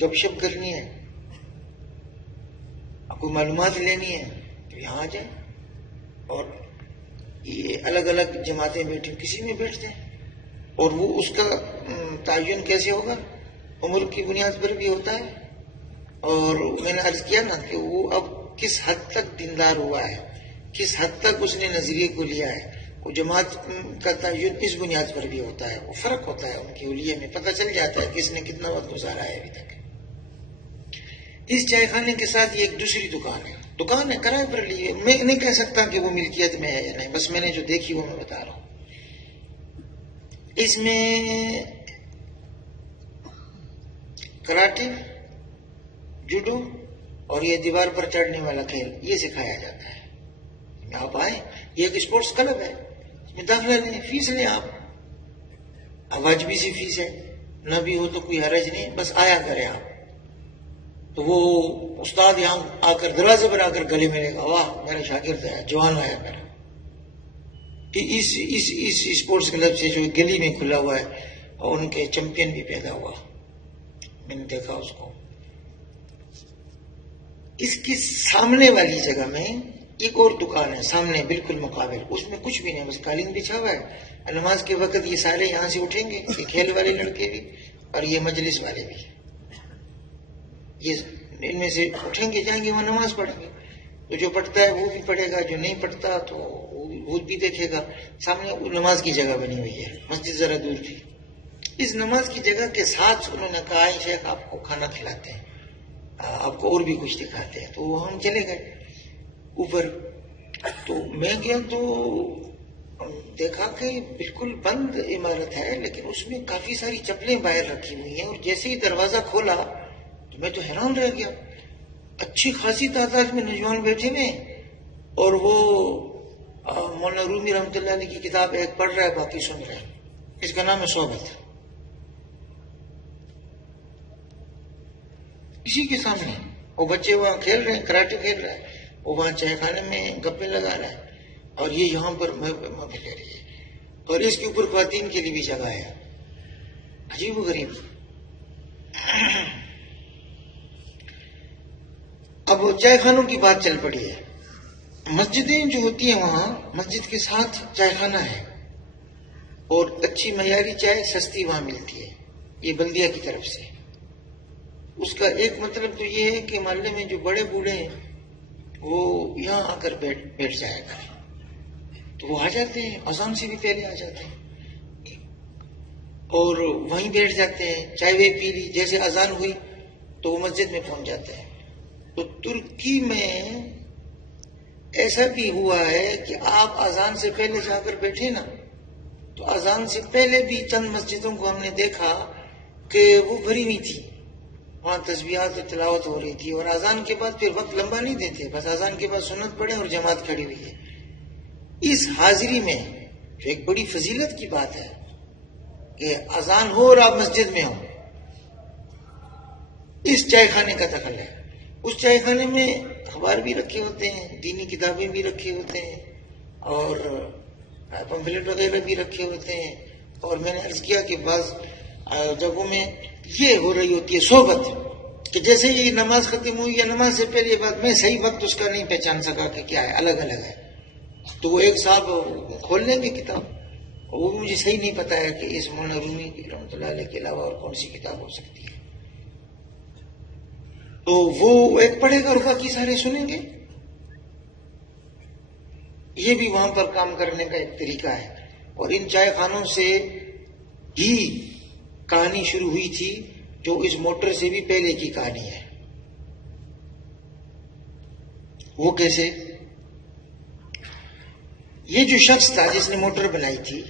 گپ شپ کرنی ہے، آپ کو معلومات لینی ہے تو یہاں آ جائیں. اور یہ الگ الگ جماعتیں بیٹھی، کسی میں بیٹھتے ہیں. اور وہ اس کا تعین کیسے ہوگا؟ عمر کی بنیاد پر بھی ہوتا ہے. اور میں نے عرض کیا نا کہ وہ اب کس حد تک دیندار ہوا ہے، کس حد تک اس نے نظریے کو لیا ہے. وہ جماعت کا تعین اس بنیاد پر بھی ہوتا ہے. وہ فرق ہوتا ہے ان کی حلیے میں، پتہ چل جاتا ہے کہ اس نے کتنا وقت گزارا ہے ابھی تک. اس چائے خانے کے ساتھ یہ ایک دوسری دکان ہے کرائے پر لی ہے. میں نہیں کہہ سکتا کہ وہ ملکیت میں ہے یا نہیں، بس میں نے جو دیکھی وہ میں بتا رہا ہوں. اس میں کراٹے، جوڈو اور یہ دیوار پر چڑھنے والا کھیل یہ سکھایا جاتا ہے. آپ آئیں، یہ ایک اسپورٹس کلب ہے، اس میں داخلہ لیں، فیس لیں. آپ واجبی سی فیس ہے، نہ بھی ہو تو کوئی حرج نہیں، بس آیا کریں آپ. تو وہ استاد یہاں آ کر دروازے پر آ کر گلے ملے گا، واہ میرا شاگرد ہے، جوان آیا میرا. اس اسپورٹس کلب سے جو گلی میں کھلا ہوا ہے، اور ان کے چیمپئن بھی پیدا ہوا، میں نے دیکھا اس کو. اس کی سامنے والی جگہ میں ایک اور دکان ہے، سامنے بالکل مقابل، اس میں کچھ بھی نہیں، بس قالین بچھا ہوا ہے. نماز کے وقت یہ سارے یہاں سے اٹھیں گے، یہ کھیل والے لڑکے بھی اور یہ مجلس والے بھی، یہ ان میں سے اٹھیں گے، جائیں گے وہاں نماز پڑھیں گے. تو جو پڑھتا ہے وہ بھی پڑھے گا، جو نہیں پڑھتا تو وہ بھی دیکھے گا. سامنے نماز کی جگہ بنی ہوئی ہے، مسجد ذرا دور تھی. اس نماز کی جگہ کے ساتھ انہوں نے کہا شیخ آپ کو کھانا کھلاتے ہیں، آپ کو اور بھی کچھ دکھاتے ہیں. تو ہم چلے گئے اوپر. تو میں گیا تو دیکھا کہ بالکل بند عمارت ہے، لیکن اس میں کافی ساری چپلیں باہر رکھی ہوئی ہیں. اور جیسے ہی دروازہ کھولا تو میں تو حیران رہ گیا. اچھی خاصی تعداد میں نوجوان بیٹھے ہوئے، اور وہ مولانا رومی رحمۃ اللہ علیہ کی کتاب ایک پڑھ رہا ہے، باقی سن رہے ہیں. اس کا نام ہے صحبت. اسی کے سامنے وہ بچے وہاں کھیل رہے ہیں، کراٹے کھیل رہے ہیں، وہ وہاں چائے خانے میں گپے لگا رہا ہے، اور یہ یہاں پر محفل لے رہی ہے. اور اس کے اوپر خواتین کے لیے بھی جگہ ہے. عجیب و غریب. اب چائے خانوں کی بات چل پڑی ہے. مسجدیں جو ہوتی ہیں وہاں مسجد کے ساتھ چائے خانہ ہے، اور اچھی معیاری چائے سستی وہاں ملتی ہے، یہ بلدیہ کی طرف سے. اس کا ایک مطلب تو یہ ہے کہ محلے میں جو بڑے بوڑھے ہیں وہ یہاں آ کر بیٹھ جایا کریں. تو وہ آ جاتے ہیں، اذان سے بھی پہلے آ جاتے ہیں اور وہیں بیٹھ جاتے ہیں. چائے وے پی لی، جیسے اذان ہوئی تو وہ مسجد میں پہنچ جاتے ہیں. تو ترکی میں ایسا بھی ہوا ہے کہ آپ اذان سے پہلے جا کر بیٹھے نا، تو اذان سے پہلے بھی چند مسجدوں کو ہم نے دیکھا کہ وہ بھری ہوئی تھی، وہاں تسبیحات و تلاوت ہو رہی تھی. اور اذان کے بعد پھر وقت لمبا نہیں دیتے، بس اذان کے بعد سنت پڑھیں اور جماعت کھڑی ہوئی ہے. اس حاضری میں جو ایک بڑی فضیلت کی بات ہے کہ اذان ہو اور آپ مسجد میں ہو، اس چائے خانے کا دخل ہے. اس چائے خانے میں اخبار بھی رکھے ہوتے ہیں، دینی کتابیں بھی رکھے ہوتے ہیں، اور پمفلیٹ وغیرہ بھی رکھے ہوتے ہیں. اور میں نے عرض کیا کہ بعض جگہوں میں یہ ہو رہی ہوتی ہے صحبت، کہ جیسے یہ نماز ختم ہوئی یا نماز سے پہلے بات، میں صحیح وقت اس کا نہیں پہچان سکا کہ کیا ہے، الگ الگ ہے. تو وہ ایک صاحب کھول لیں گے کتاب، اور وہ مجھے صحیح نہیں پتا ہے کہ اس مولانا رومی کی رحمۃ اللہ علیہ کے علاوہ اور کون سی کتاب ہو سکتی ہے. تو وہ ایک پڑھے گا اور باقی سارے سنیں گے. یہ بھی وہاں پر کام کرنے کا ایک طریقہ ہے. اور ان چائے خانوں سے ہی کہانی شروع ہوئی تھی، جو اس موٹر سے بھی پہلے کی کہانی ہے. وہ کیسے؟ یہ جو شخص تھا جس نے موٹر بنائی تھی،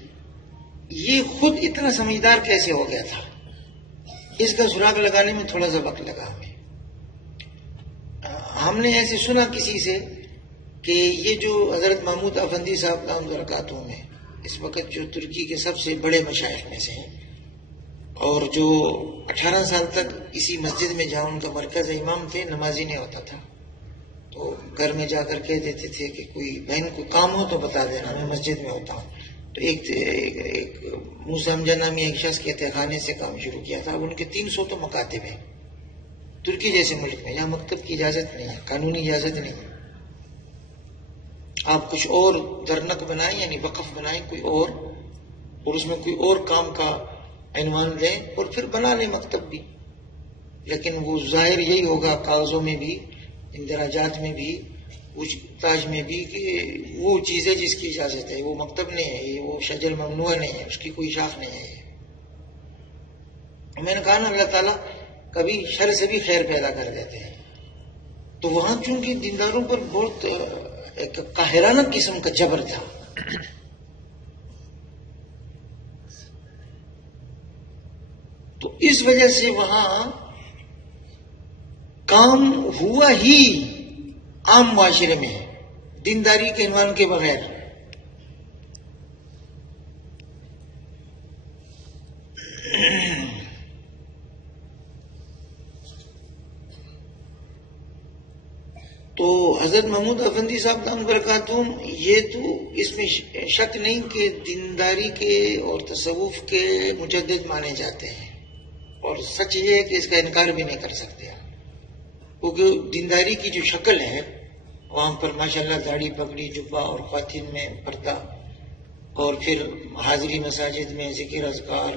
یہ خود اتنا سمجھدار کیسے ہو گیا تھا، اس کا سراغ لگانے میں تھوڑا سا وقت لگا ہمیں. ہم نے ایسے سنا کسی سے کہ یہ جو حضرت محمود افندی صاحب دامت برکاتہ میں اس وقت جو ترکی کے سب سے بڑے مشائخ میں سے ہیں، اور جو 18 سال تک اسی مسجد میں جہاں ان کا مرکز امام تھے نمازی نہیں ہوتا تھا، تو گھر میں جا کر کہہ دیتے تھے کہ کوئی بہن کو کام ہو تو بتا دینا، میں مسجد میں ہوتا ہوں. تو ایک موسیٰ حمزہ نامی ایک شخص کے تہہ خانے سے کام شروع کیا تھا. اب ان کے 300 تو مکاتب ہیں ترکی جیسے ملک میں، یہاں مکتب کی اجازت نہیں ہے، قانونی اجازت نہیں ہے. آپ کچھ اور درنک بنائیں، یعنی وقف بنائیں کوئی اور اس میں کوئی اور کام کا عنوان دیں اور پھر بنا لیں مکتب بھی، لیکن وہ ظاہر یہی ہوگا کاغذوں میں بھی، اندراجات میں بھی، کچھ تاج میں بھی، کہ وہ چیز ہے جس کی اجازت ہے، وہ مکتب نہیں ہے، یہ وہ شجر ممنوع نہیں ہے، اس کی کوئی شاخ نہیں ہے. میں نے کہا نا اللہ تعالیٰ کبھی شر سے بھی خیر پیدا کر دیتے ہیں. تو وہاں چونکہ دینداروں پر بہت ایک قاہرانہ قسم کا جبر تھا. تو اس وجہ سے وہاں کام ہوا ہی عام معاشرے میں دینداری کے عنوان کے بغیر. تو حضرت محمود افندی صاحب دامت برکاتہم یہ تو اس میں شک نہیں کہ دینداری کے اور تصوف کے مجدد مانے جاتے ہیں، اور سچ یہ ہے کہ اس کا انکار بھی نہیں کر سکتے، کیونکہ دینداری کی جو شکل ہے وہاں پر ماشاءاللہ داڑھی پگڑی جبہ اور خواتین میں پردہ، اور پھر حاضری مساجد میں ذکر اذکار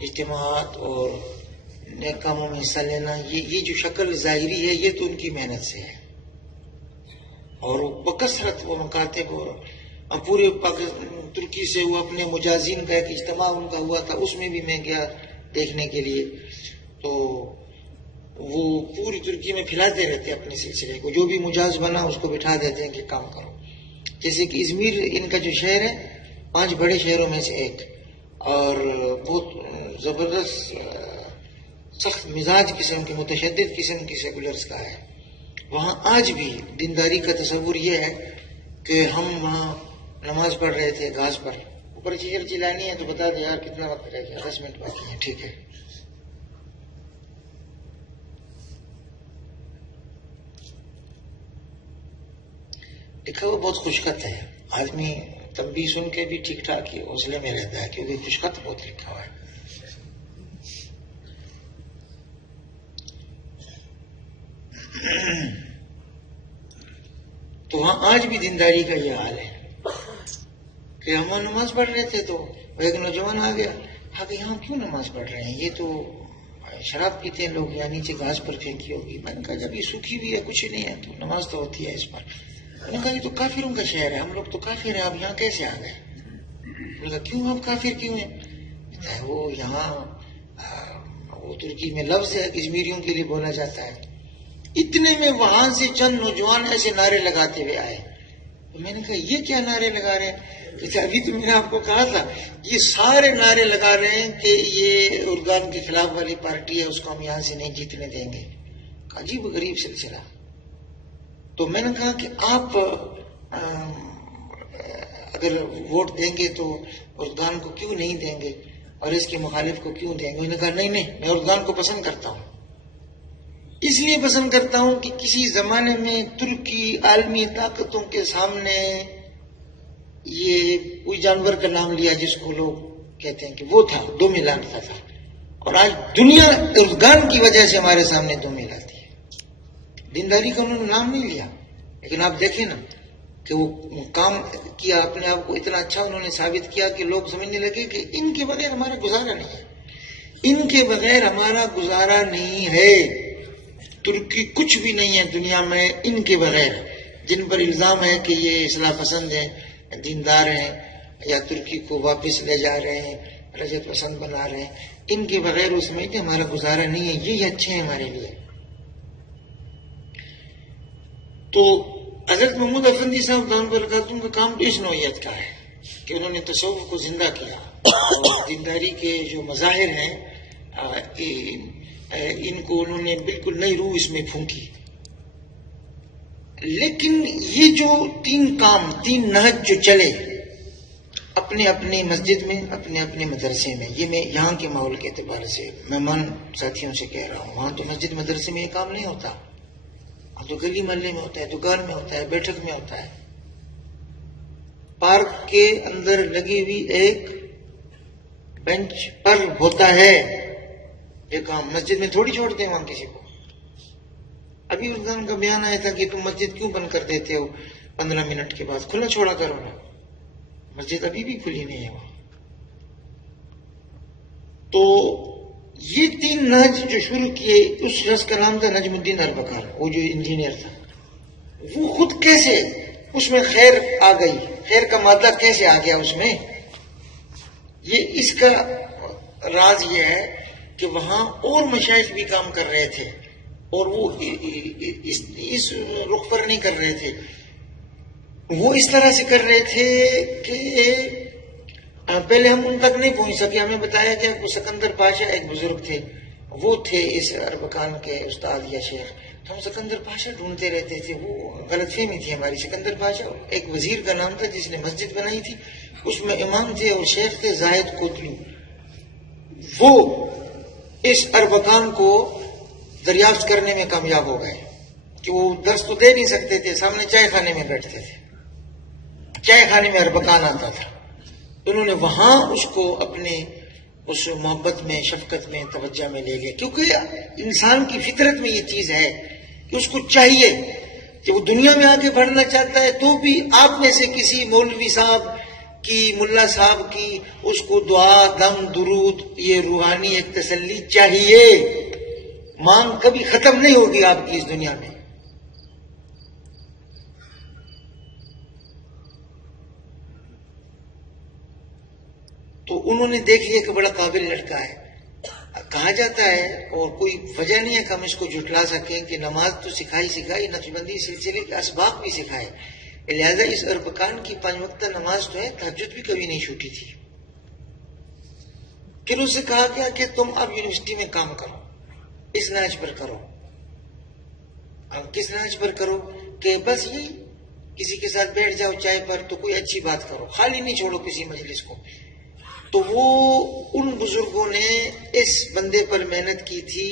اجتماعات اور نیک کاموں میں حصہ لینا، یہ جو شکل ظاہری ہے یہ تو ان کی محنت سے ہے. اور بکثرت وہ مکاتب، اور پورے ترکی سے وہ اپنے مجازین کا ایک اجتماع ان کا ہوا تھا، اس میں بھی میں گیا دیکھنے کے لیے. تو وہ پوری ترکی میں پھیلاتے رہتے اپنے سلسلے کو، جو بھی مجاز بنا اس کو بٹھا دیتے ہیں کہ کام کرو. جیسے کہ ازمیر ان کا جو شہر ہے 5 بڑے شہروں میں سے ایک، اور بہت زبردست سخت مزاج قسم کے متشدد قسم کی سیکولرز کا ہے. وہاں آج بھی دینداری کا تصور یہ ہے کہ ہم وہاں نماز پڑھ رہے تھے گھاس پر، اوپر چیخر چلانی ہے تو بتا دیں یار کتنا وقت رہ گیا، 10 منٹ باقی ہیں، ٹھیک ہے. لکھا ہوا بہت خوشخط ہے، آدمی تب بھی سن کے بھی ٹھیک ٹھاک ہی حوصلے میں رہتا ہے کیونکہ خوشخط بہت لکھا ہوا ہے. تو وہاں آج بھی دینداری کا یہ حال ہے کہ ہم نماز پڑھ رہے تھے تو ایک نوجوان آ گیا کہ یہاں کیوں نماز پڑھ رہے ہیں، یہ تو شراب پیتے ہیں لوگ، یا نیچے گھاس پر پھینکی ہوگی. میں نے کہا جب یہ سوکھی بھی ہے کچھ نہیں ہے تو نماز تو ہوتی ہے اس پر. میں نے کہا یہ تو کافروں کا شہر ہے، ہم لوگ تو کافر ہیں، آپ یہاں کیسے آ گئے؟ میں نے کہا کیوں آپ کافر کیوں ہیں؟ وہ یہاں وہ ترکی میں لفظ ہے کشمیریوں کے لیے بولا جاتا ہے. اتنے میں وہاں سے چند نوجوان ایسے نعرے لگاتے ہوئے آئے. تو میں نے کہا یہ کیا نعرے لگا رہے ہیں؟ ابھی تو میں نے آپ کو کہا تھا یہ سارے نعرے لگا رہے ہیں کہ یہ اردگان کے خلاف والی پارٹی ہے، اس کو ہم یہاں سے نہیں جیتنے دیں گے. عجیب و غریب سلسلہ. تو میں نے کہا کہ آپ اگر ووٹ دیں گے تو اردگان کو کیوں نہیں دیں گے اور اس کے مخالف کو کیوں دیں گے؟ انہوں نے کہا نہیں میں اردگان کو پسند کرتا ہوں، اس لیے پسند کرتا ہوں کہ کسی زمانے میں ترکی عالمی طاقتوں کے سامنے یہ کوئی جانور کا نام لیا جس کو لوگ کہتے ہیں کہ وہ تھا، 2 میل آتا تھا، اور آج دنیا اردگان کی وجہ سے ہمارے سامنے 2 میل آتی ہے. دینداری کا انہوں نے نام نہیں لیا، لیکن آپ دیکھیں نا کہ وہ کام کیا اپنے آپ کو اتنا اچھا انہوں نے ثابت کیا کہ لوگ سمجھنے لگے کہ ان کے بغیر ہمارا گزارا نہیں ہے، ان کے بغیر ہمارا گزارا نہیں ہے. ترکی کچھ بھی نہیں ہے دنیا میں ان کے بغیر. جن پر الزام ہے کہ یہ اصلاح پسند ہیں، دیندار ہیں، یا ترکی کو واپس لے جا رہے ہیں، رجعت پسند بنا رہے ہیں، ان کے بغیر اس میں کہ ہمارا گزارا نہیں ہے، یہ اچھے ہیں ہمارے لیے. تو حضرت محمود افندی صاحب دامت برکاتہم کا کام اس نوعیت کا ہے کہ انہوں نے تصوف کو زندہ کیا، اور دینداری کے جو مظاہر ہیں ان کو انہوں نے بالکل نئی روح اس میں پھونکی. لیکن یہ جو 3 نہج جو چلے، اپنے اپنے اپنی مسجد میں، اپنے اپنے مدرسے میں. یہ میں یہاں کے ماحول کے اعتبار سے مہمان ساتھیوں سے کہہ رہا ہوں. وہاں تو مسجد مدرسے میں یہ کام نہیں ہوتا. اب تو گلی محلے میں ہوتا ہے، دکان میں ہوتا ہے، بیٹھک میں ہوتا ہے. پارک کے اندر لگی ہوئی ایک بینچ پر ہوتا ہے یہ کام. مسجد میں تھوڑی چھوڑتے ہیں وہاں کسی کو. ابھی ان کا بیان آیا تھا کہ تم مسجد کیوں بند کر دیتے ہو 15 منٹ کے بعد، کھلا چھوڑا کرو نا. مسجد ابھی بھی کھلی نہیں ہے وہاں. تو یہ 3 نہج جو شروع کیے، اس شخص کا نام تھا نجم الدین اربکان. وہ جو انجینئر تھا، وہ خود کیسے اس میں خیر آ گئی، خیر کا مادہ کیسے آ گیا اس میں، اس کا راز یہ ہے کہ وہاں اور مشائخ بھی کام کر رہے تھے اور وہ اس رخ پر نہیں کر رہے تھے. وہ اس طرح سے کر رہے تھے کہ پہلے ہم ان تک نہیں پہنچ سکے. ہمیں بتایا گیا کہ سکندر پاشا ایک بزرگ تھے، وہ تھے اس اربکان کے استاد یا شیخ. تو ہم سکندر پاشا ڈھونڈتے رہتے تھے. وہ غلط فہمی تھی ہماری. سکندر پاشا ایک وزیر کا نام تھا جس نے مسجد بنائی تھی، اس میں امام تھے اور شیخ تھے زاہد کوتلو. وہ اس اربکان کو دریافت کرنے میں کامیاب ہو گئے کہ وہ درس تو دے نہیں سکتے تھے، سامنے چائے خانے میں بیٹھتے تھے، چائے خانے میں اربکان آتا تھا. انہوں نے وہاں اس کو اپنے اس محبت میں، شفقت میں، توجہ میں لے لیا. کیونکہ انسان کی فطرت میں یہ چیز ہے کہ اس کو چاہیے کہ وہ دنیا میں آگے بڑھنا چاہتا ہے تو بھی آپ میں سے کسی مولوی صاحب کی، ملا صاحب کی، اس کو دعا، دم، درود، یہ روحانی ایک تسلی چاہیے. مانگ کبھی ختم نہیں ہوگی آپ کی اس دنیا میں. تو انہوں نے دیکھ لیا کہ بڑا قابل لڑکا ہے. کہا جاتا ہے اور کوئی وجہ نہیں ہے کہ ہم اس کو جھٹلا سکیں کہ نماز تو سکھائی، نقشبندی سلسلے کے اسباق بھی سکھائے. لہذا اس اربکان کی 5 وقتہ نماز تو ہے، تہجد بھی کبھی نہیں چھوٹی تھی. پھر اس سے کہا گیا کہ تم اب یونیورسٹی میں کام کرو، اس نہج پر کرو. اب کس نہج پر کرو کہ بس یہ کسی کے ساتھ بیٹھ جاؤ چائے پر تو کوئی اچھی بات کرو، خالی نہیں چھوڑو کسی مجلس کو. تو وہ ان بزرگوں نے اس بندے پر محنت کی تھی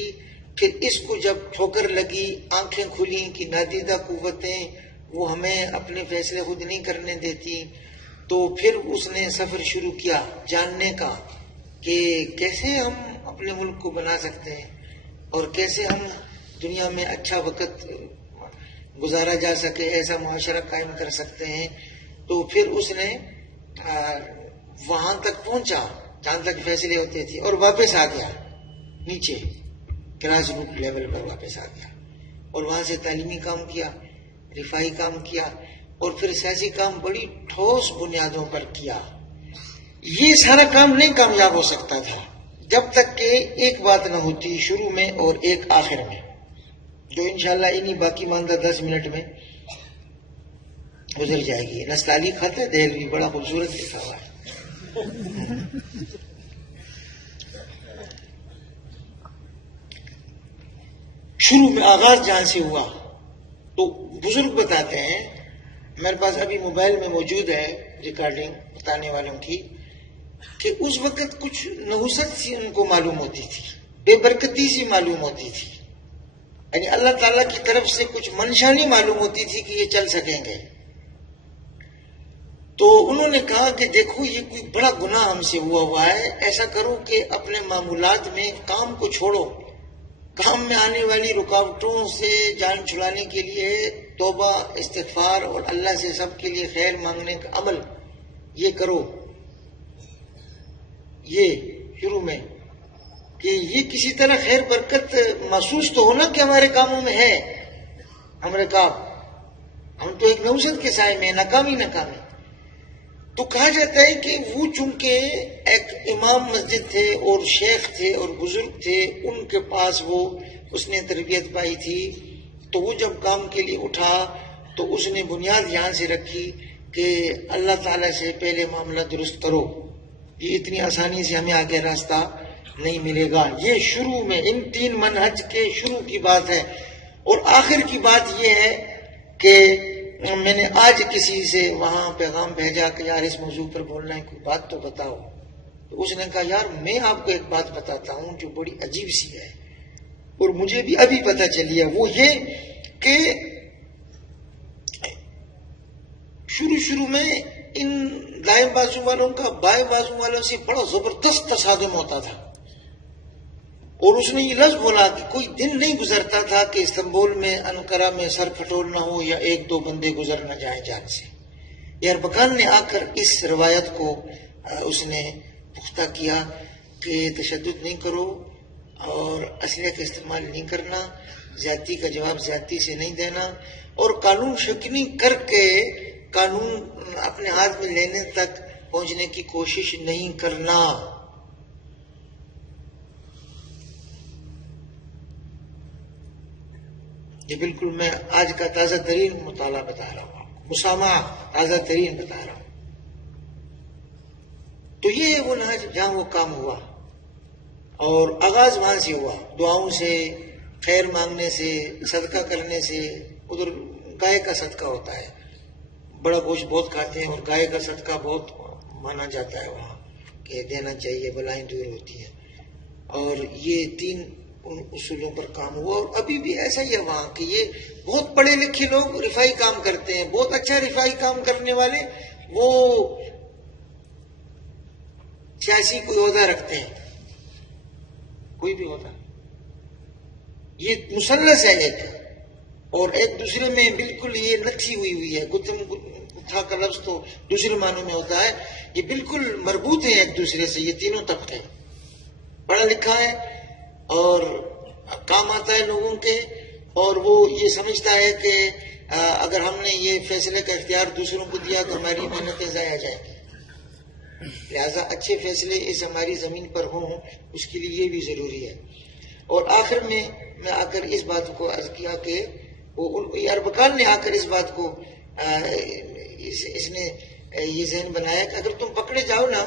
کہ اس کو جب ٹھوکر لگی، آنکھیں کھلیں کہ نادیدہ قوتیں وہ ہمیں اپنے فیصلے خود نہیں کرنے دیتی، تو پھر اس نے سفر شروع کیا جاننے کا کہ کیسے ہم اپنے ملک کو بنا سکتے ہیں اور کیسے ہم دنیا میں اچھا وقت گزارا جا سکے، ایسا معاشرہ قائم کر سکتے ہیں. تو پھر اس نے وہاں تک پہنچا جہاں تک فیصلے ہوتے تھے اور واپس آ گیا نیچے گراس روٹ لیول پر واپس آ گیا اور وہاں سے تعلیمی کام کیا، رفاہی کام کیا اور پھر سیاسی کام بڑی ٹھوس بنیادوں پر کیا. یہ سارا کام نہیں کامیاب ہو سکتا تھا جب تک کہ ایک بات نہ ہوتی شروع میں اور ایک آخر میں، جو انشاءاللہ انہی باقی ماندہ 10 منٹ میں گزر جائے گی. نستعلی خط ہے دہلوی، بڑا خوبصورت لکھا ہوا ہے. شروع میں آغاز جہاں سے ہوا تو بزرگ بتاتے ہیں، میرے پاس ابھی موبائل میں موجود ہے ریکارڈنگ بتانے والوں کی، کہ اس وقت کچھ نحوست سی ان کو معلوم ہوتی تھی، بے برکتی سی معلوم ہوتی تھی، یعنی اللہ تعالیٰ کی طرف سے کچھ منشا نہیں معلوم ہوتی تھی کہ یہ چل سکیں گے. تو انہوں نے کہا کہ دیکھو یہ کوئی بڑا گناہ ہم سے ہوا ہے، ایسا کرو کہ اپنے معمولات میں کام کو چھوڑو، کام میں آنے والی رکاوٹوں سے جان چھڑانے کے لیے توبہ، استغفار اور اللہ سے سب کے لیے خیر مانگنے کا عمل یہ کرو. یہ شروع میں کہ یہ کسی طرح خیر برکت محسوس تو ہونا کہ ہمارے کاموں میں ہے. ہمارے کام، ہم تو ایک نحوست کے سائے میں ناکامی. تو کہا جاتا ہے کہ وہ چونکہ ایک امام مسجد تھے اور شیخ تھے اور بزرگ تھے، ان کے پاس اس نے تربیت پائی تھی، تو وہ جب کام کے لیے اٹھا تو اس نے بنیاد یہاں سے رکھی کہ اللہ تعالیٰ سے پہلے معاملہ درست کرو. یہ اتنی آسانی سے ہمیں آگے راستہ نہیں ملے گا. یہ شروع میں ان 3 منہج کے شروع کی بات ہے. اور آخر کی بات یہ ہے کہ میں نے آج کسی سے وہاں پیغام بھیجا کہ یار اس موضوع پر بولنا ہے، کوئی بات تو بتاؤ. تو اس نے کہا یار میں آپ کو ایک بات بتاتا ہوں جو بڑی عجیب سی ہے اور مجھے بھی ابھی پتہ چلی ہے. وہ یہ کہ شروع میں ان دائیں بازو والوں کا بائیں بازو والوں سے بڑا زبردست تصادم ہوتا تھا. اور اس نے یہ لفظ بولا کہ کوئی دن نہیں گزرتا تھا کہ استنبول میں انقرہ میں سر پھٹول نہ ہو یا ایک دو بندے گزر نہ جائیں جان سے. اربکان نے آ کر اس روایت کو اس نے پختہ کیا کہ تشدد نہیں کرو اور اسلحے کا استعمال نہیں کرنا، زیادتی کا جواب زیادتی سے نہیں دینا، اور قانون شکنی کر کے قانون اپنے ہاتھ میں لینے تک پہنچنے کی کوشش نہیں کرنا. یہ بالکل میں آج کا تازہ ترین مطالعہ بتا رہا ہوں، مسامحہ تازہ ترین بتا رہا ہوں. تو یہ وہ جہاں وہ کام ہوا اور آغاز وہاں سے ہوا، دعاؤں سے، خیر مانگنے سے، صدقہ کرنے سے. ادھر گائے کا صدقہ ہوتا ہے، بڑا گوشت بہت کھاتے ہیں اور گائے کا صدقہ بہت مانا جاتا ہے وہاں کہ دینا چاہیے، بلائیں دور ہوتی ہیں. اور یہ 3 اصولوں پر کام ہوا اور ابھی بھی ایسا ہی ہے وہاں کہ یہ بہت پڑھے لکھے لوگ رفائی کام کرتے ہیں، بہت اچھا رفائی کام کرنے والے وہ سیاسی کوئی عہدہ رکھتے ہیں، کوئی بھی عہدہ. یہ مثلث ہے ایک، اور ایک دوسرے میں بالکل یہ نتھی ہوئی ہے. گتم گتھا کا لفظ تو دوسرے معنوں میں ہوتا ہے. یہ بالکل مربوط ہیں ایک دوسرے سے. یہ تینوں طبقے پڑھا لکھا ہے اور کام آتا ہے لوگوں کے، اور وہ یہ سمجھتا ہے کہ اگر ہم نے یہ فیصلے کا اختیار دوسروں کو دیا تو ہماری محنتیں ضائع جائیں گی. لہذا اچھے فیصلے اس ہماری زمین پر ہوں، اس کے لیے یہ بھی ضروری ہے. اور آخر میں آ کر اس بات کو عرض کیا کہ اربکان نے آ کر اس بات کو اس نے یہ ذہن بنایا کہ اگر تم پکڑے جاؤ نا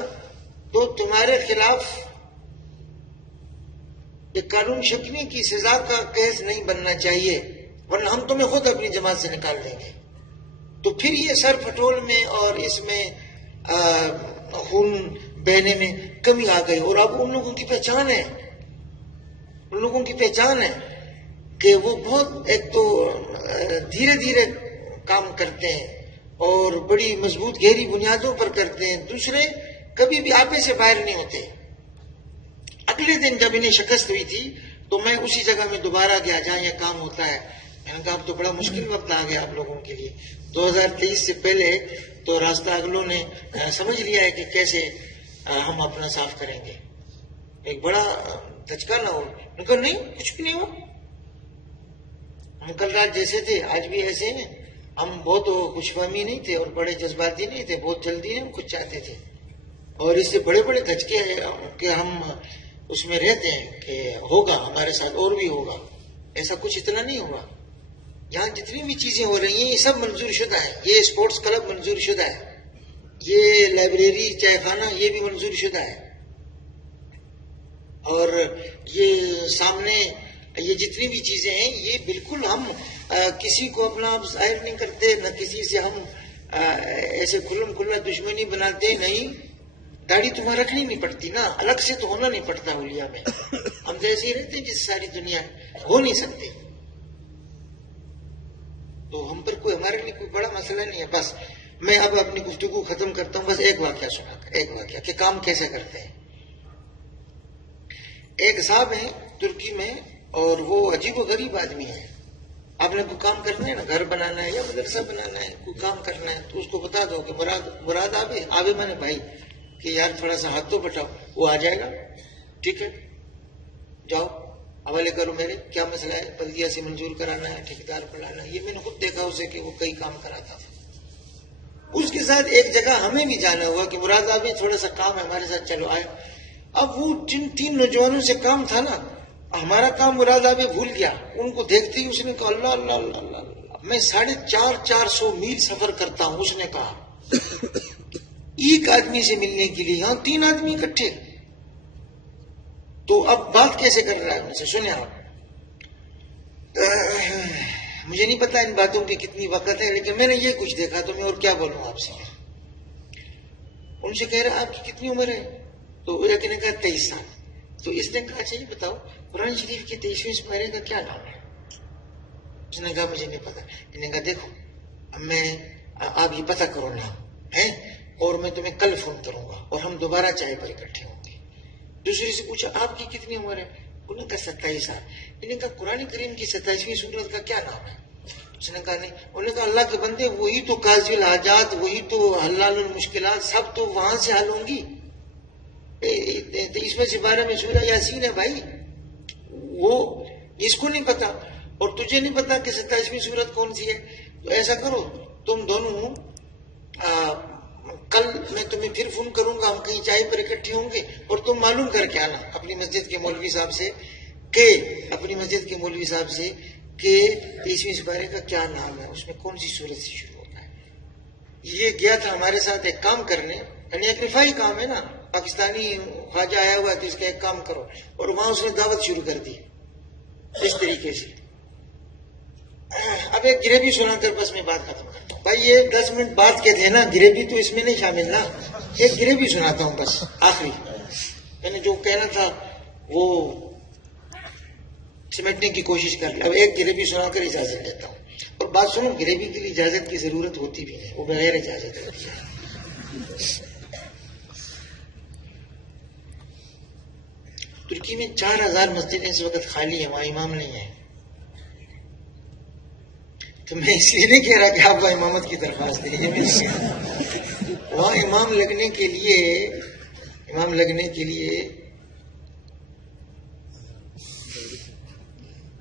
تو تمہارے خلاف یہ قانون شکنی کی سزا کا کیس نہیں بننا چاہیے، ورنہ ہم تمہیں خود اپنی جماعت سے نکال دیں گے. تو پھر یہ سر پھٹول میں اور اس میں خون بہنے میں کمی آ گئی. اور اب ان لوگوں کی پہچان ہے کہ وہ بہت ایک تو دھیرے دھیرے کام کرتے ہیں اور بڑی مضبوط گہری بنیادوں پر کرتے ہیں. دوسرے کبھی بھی آپے سے باہر نہیں ہوتے. اگلے دن جب انہیں شکست ہوئی تھی تو میں اسی جگہ میں دوبارہ گیا جہاں یہ کام ہوتا ہے. میں نے کہا اب تو بڑا مشکل وقت آ گیا آپ لوگوں کے لیے. 2023 سے پہلے تو راستہ اگلوں نے سمجھ لیا ہے کہ کیسے ہم اپنا صاف کریں گے. ایک بڑا دھچکا نہ ہو. میں کہا نہیں، کچھ بھی نہیں ہوا، ہم کل رات جیسے تھے آج بھی ایسے ہیں. ہم بہت خوش فہمی نہیں تھے اور بڑے جذباتی نہیں تھے، بہت جلدی ہم کچھ چاہتے تھے. اور اس سے بڑے بڑے دھچکے کہ ہم اس میں رہتے ہیں کہ ہوگا ہمارے ساتھ اور بھی ہوگا. ایسا کچھ اتنا نہیں ہوا. یہاں جتنی بھی چیزیں ہو رہی ہیں یہ سب منظور شدہ ہے. یہ اسپورٹس کلب منظور شدہ ہے، یہ لائبریری چائے خانہ یہ بھی منظور شدہ ہے، اور یہ سامنے یہ جتنی بھی چیزیں ہیں یہ بالکل ہم کسی کو اپنا ظاہر نہیں کرتے، نہ کسی سے ہم ایسے کھلم کھلا دشمنی بناتے. نہیں، داڑھی تمہیں رکھنی نہیں پڑتی نا، الگ سے تو ہونا نہیں پڑتا اولیاء میں. ہم تو ایسے ہی رہتے ہیں جس ساری دنیا ہو نہیں سکتے. تو ہم پر ہمارے لیے کوئی بڑا مسئلہ نہیں ہے. بس میں اب اپنی گفتگو ختم کرتا ہوں. بس ایک واقعہ سنا کر، ایک واقعہ کہ کام کیسے کرتے ہیں. ایک صاحب ہیں ترکی میں اور وہ عجیب و غریب آدمی ہے. آپ نے کوئی کام کرنا ہے نا، گھر بنانا ہے یا مدرسہ بنانا ہے، کوئی کام کرنا ہے تو اس کو بتا دو کہ مراد آبے میں نے بھائی کہ یار تھوڑا سا ہاتھ تو بٹاؤ، وہ آ جائے گا. ٹھیک ہے، جاؤ حوالے کرو میرے، کیا مسئلہ ہے، بلدیہ سے منظور کرانا ہے، ٹھیکیدار بڑھانا ہے. یہ میں نے خود دیکھا اسے کہ وہ کئی کام کراتا تھا. اس کے ساتھ ایک جگہ ہمیں بھی جانا ہوا کہ مراد آبی تھوڑا سا کام ہے ہمارے ساتھ، چلو آئے. اب وہ جن 3 نوجوانوں سے کام تھا نا، ہمارا کام مراد آبی بھول گیا. ان کو دیکھتے ہی اس نے کہا اللہ اللہ اللہ اللہ اللہ، میں 450 میل سفر کرتا ہوں. اس نے کہا ایک آدمی سے ملنے کے لیے، یہاں 3 آدمی اکٹھے. تو اب بات کیسے کر رہا ہے ان سے، سنیں آپ. مجھے نہیں پتا ان باتوں کی کتنی وقت ہے، لیکن میں نے یہ کچھ دیکھا تو میں اور کیا بولوں آپ سے. ان سے کہہ رہا آپ کی کتنی عمر ہے؟ تو ایک نے کہا 23 سال. تو اس نے کہا اچھا یہ بتاؤ قرآن شریف کے 23ویں پارے کا کیا نام ہے؟ اس نے کہا مجھے نہیں پتا. انہوں نے کہا دیکھو اب میں آپ یہ پتہ کرو نام ہے اور میں تمہیں کل فون کروں گا اور ہم دوبارہ چائے پر اکٹھے ہوں گے. دوسرے سے پوچھا آپ کی کتنی عمر ہے؟ انہوں نے کہا 27 سال. انہوں نے کہا قرآن کریم کی 27ویں سورت کا کیا نام ہے؟ اس نے کہا نہیں. انہوں نے کہا اللہ کے بندے وہی تو قاضی الحاجات، وہی تو حلال المشکلات، سب تو وہاں سے حل ہوں گی. اس میں سے 12 میں سورہ یاسین ہے بھائی. وہ اس کو نہیں پتا اور تجھے نہیں پتا کہ 27ویں سورت کون سی ہے. تو ایسا کرو تم دونوں کل میں تمہیں پھر فون کروں گا، ہم کہیں چائے پر اکٹھے ہوں گے اور تم معلوم کر کے آنا اپنی مسجد کے مولوی صاحب سے کہ 23ویں سپارے کا کیا نام ہے، اس میں کون سی سورت سے شروع ہوتا ہے. یہ گیا تھا ہمارے ساتھ ایک کام کرنے، یعنی ایک رفائی کام ہے نا، پاکستانی خواجہ آیا ہوا ہے تو اس کا ایک کام کرو، اور وہاں اس نے دعوت شروع کر دی اس طریقے سے. اب ایک گریبی سنا کر بس میں بات ختم کرتا ہوں. بھائی یہ 10 منٹ بات کے تھے نا، گریبی تو اس میں نہیں شامل نا. ایک گریبی سناتا ہوں بس آخری، میں نے جو کہنا تھا وہ سمیٹنے کی کوشش کر لی. اب ایک گریبی سنا کر اجازت دیتا ہوں. اور بات سنو، گریبی کے لیے اجازت کی ضرورت ہوتی بھی نہیں، وہ بغیر اجازت ہوتی ہے. ترکی میں 4000 مسجدیں اس وقت خالی ہیں، وہاں امام نہیں ہے. تو میں اس لیے نہیں کہہ رہا کہ آپ وہاں امامت کی درخواست دیں. وہاں امام لگنے کے لیے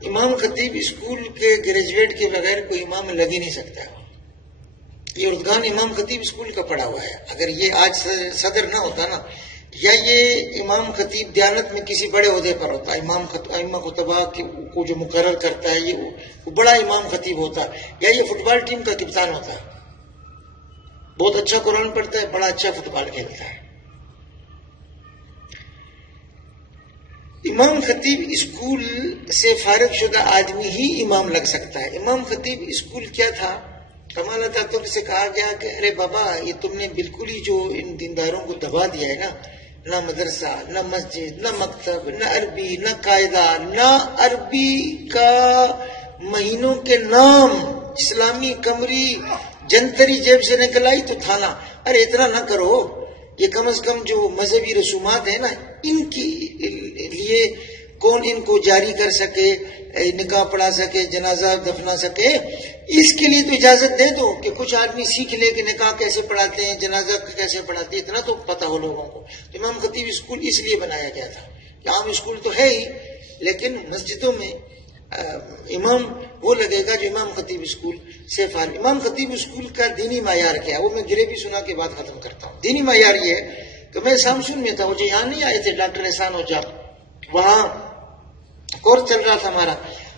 امام خطیب اسکول کے گریجویٹ کے بغیر کوئی امام لگ ہی نہیں سکتا. یہ اردگان امام خطیب اسکول کا پڑھا ہوا ہے. اگر یہ آج صدر نہ ہوتا نا، یا یہ امام خطیب دیانت میں کسی بڑے عہدے پر ہوتا، امام خطبہ کو جو مقرر کرتا ہے یہ بڑا امام خطیب ہوتا، یا یہ فٹ بال ٹیم کا کپتان ہوتا، بہت اچھا قرآن پڑھتا ہے، بڑا اچھا فٹ بال کھیلتا ہے. امام خطیب اسکول سے فارغ شدہ آدمی ہی امام لگ سکتا ہے. امام خطیب اسکول کیا تھا؟ کمال اتاترک سے کہا گیا کہ ارے بابا یہ تم نے بالکل ہی جو ان دینداروں کو دبا دیا ہے نا، نہ مدرسہ، نہ مسجد، نہ مکتب، نہ عربی، نہ قاعدہ، نہ عربی کا مہینوں کے نام، اسلامی قمری جنتری جیب سے نکل آئی تو تھانا. ارے اتنا نہ کرو، یہ کم از کم جو مذہبی رسومات ہیں نا، ان کی لیے کون ان کو جاری کر سکے، نکاح پڑھا سکے، جنازہ دفنا سکے، اس کے لیے تو اجازت دے دو کہ کچھ آدمی سیکھ لے کہ نکاح کیسے پڑھاتے ہیں، جنازہ کیسے پڑھاتے ہیں، اتنا تو پتہ ہو لوگوں کو. امام خطیب اسکول اس لیے بنایا گیا تھا کہ عام اسکول تو ہے ہی، لیکن مسجدوں میں امام وہ لگے گا جو امام خطیب اسکول سے فارغ. امام خطیب اسکول کا دینی معیار کیا ہے وہ میں گریبی سنا کے بعد ختم کرتا ہوں. دینی معیار یہ ہے کہ میں سامسون میں تھا، وہ جو یہاں نہیں آئے تھے ڈاکٹر احسان اوجھا، وہاں کورس چل رہا تھا ہمارا.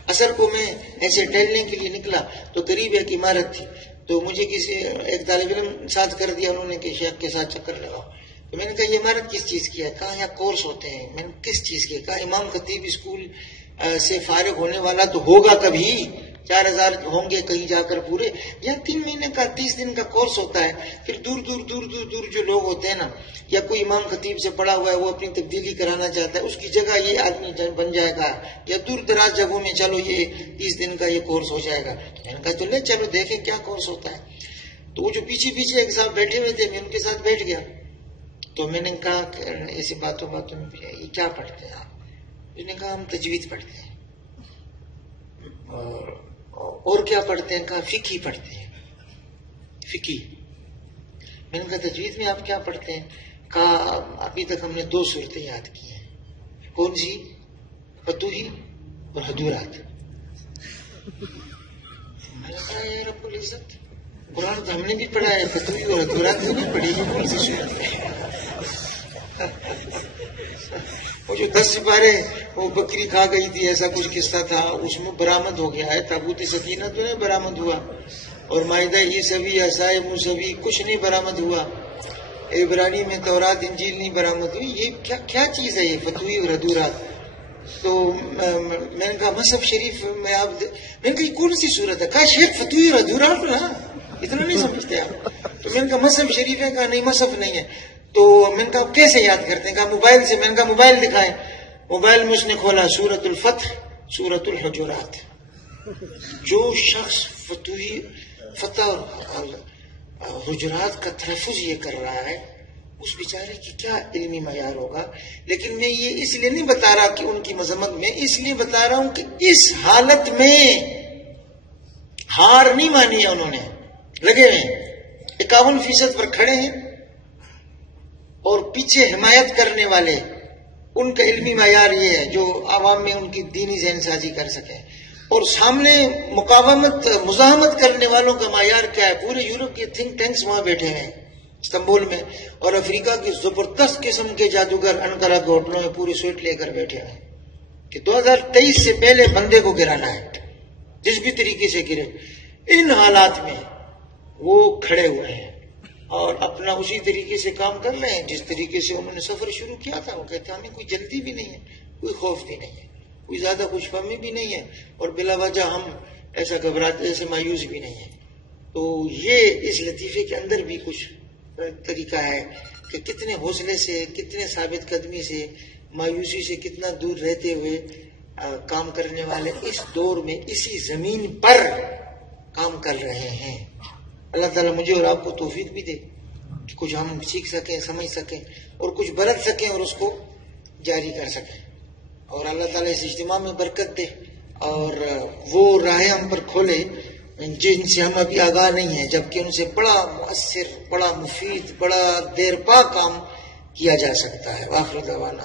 اثر کو میں ایسے ٹہلنے کے لیے نکلا تو قریب ایک عمارت تھی، تو مجھے کسی ایک طالب علم ساتھ کر دیا انہوں نے کہ شیخ کے ساتھ چکر لگاؤ. تو میں نے کہا یہ عمارت کس چیز کی ہے؟ کہا یہاں کورس ہوتے ہیں. میں نے کس چیز کی؟ کہا امام خطیب اسکول سے فارغ ہونے والا تو ہوگا کبھی، 4000 ہوں گے کہیں جا کر پورے. یا 3 مہینے کا 30 دن کا کورس ہوتا ہے. پھر دور دور جو لوگ ہوتے ہیں نا، یا کوئی امام خطیب سے پڑھا ہوا ہے وہ اپنی تبدیلی کرانا چاہتا ہے، اس کی جگہ یہ آدمی بن جائے گا. یا دور دراز جگہوں میں چلو یہ 30 دن کا یہ کورس ہو جائے گا. میں نے کہا تو لے چلو دیکھیں کیا کورس ہوتا ہے. تو وہ جو پیچھے ایک صاحب بیٹھے ہوئے تھے، میں ان کے ساتھ بیٹھ گیا. تو میں نے کہا کہ ایسی باتوں میں یہ کیا پڑھتے ہیں آپ؟ انہوں نے کہا ہم تجوید پڑھتے ہیں. اور کیا پڑھتے ہیں؟ کہا فقہ پڑھتے ہیں. فقہ. میں نے کہا تجوید میں آپ کیا پڑھتے ہیں؟ کہا ابھی تک ہم نے 2 صورتیں یاد کی ہیں. کون سی؟ فتوحی اور حجورات. میں نے کہا اے رب العزت، قرآن تو ہم نے بھی پڑھا ہے، فتوحی اور حجورات تو نہیں پڑھی. کون سی صورت ہے؟ وہ جو 10 سپارے وہ بکری کھا گئی تھی ایسا کچھ قصہ تھا، اس میں برآمد ہو گیا ہے. تابوت سکینہ تو نہیں برآمد ہوا، اور مائدہ عیسوی عصائے موسوی کچھ نہیں برآمد ہوا. عبرانی میں تورات انجیل نہیں برآمد ہوئی. یہ کیا چیز ہے یہ فتوحی اور حجورات؟ تو میں نے کہا مصحف شریف میں آپ میں نے کہا یہ کون سی صورت ہے؟ کہا شیخ فتوی ردورا اتنا نہیں سمجھتے آپ. تو میں نے کہا مصحف شریف ہے؟ کہا نہیں مصحف نہیں ہے. تو میں نے کہا کیسے یاد کرتے ہیں؟ کہا موبائل سے. میں نے کہا موبائل دکھائیں. موبائل میں اس نے کھولا سورۃ الفتح، سورۃ الحجرات. جو شخص فتح اور حجرات کا تلفظ یہ کر رہا ہے اس بیچارے کی کیا علمی معیار ہوگا. لیکن میں یہ اس لیے نہیں بتا رہا کہ ان کی مذمت، میں اس لیے بتا رہا ہوں کہ اس حالت میں ہار نہیں مانی ہے انہوں نے، لگے ہوئے 51% پر کھڑے ہیں. اور پیچھے حمایت کرنے والے ان کا علمی معیار یہ ہے جو عوام میں ان کی دینی ذہن سازی کر سکے. اور سامنے مزاحمت کرنے والوں کا معیار کیا ہے؟ پورے یورپ کے تھنک ٹینکس وہاں بیٹھے ہیں استنبول میں، اور افریقہ کے زبردست قسم کے جادوگر انقرہ کے ہوٹلوں میں پوری سویٹ لے کر بیٹھے ہیں کہ 2023 سے پہلے بندے کو گرانا ہے، جس بھی طریقے سے گرے. ان حالات میں وہ کھڑے ہوئے ہیں اور اپنا اسی طریقے سے کام کر رہے ہیں جس طریقے سے انہوں نے سفر شروع کیا تھا. وہ کہتے ہیں ہمیں کوئی جلدی بھی نہیں ہے، کوئی خوف بھی نہیں ہے، کوئی زیادہ خوش فہمی بھی نہیں ہے، اور بلا وجہ ہم ایسا گھبراتے ایسے مایوس بھی نہیں ہیں. تو یہ اس لطیفے کے اندر بھی کچھ طریقہ ہے کہ کتنے حوصلے سے، کتنے ثابت قدمی سے، مایوسی سے کتنا دور رہتے ہوئے کام کرنے والے اس دور میں اسی زمین پر کام کر رہے ہیں. اللہ تعالیٰ مجھے اور آپ کو توفیق بھی دے کہ کچھ ہم سیکھ سکیں، سمجھ سکیں اور کچھ برت سکیں اور اس کو جاری کر سکیں. اور اللہ تعالیٰ اس اجتماع میں برکت دے اور وہ راہیں ہم پر کھولے جن سے ہم ابھی آگاہ نہیں ہیں، جبکہ ان سے بڑا مؤثر، بڑا مفید، بڑا دیر پا کام کیا جا سکتا ہے. وآخر دعوانا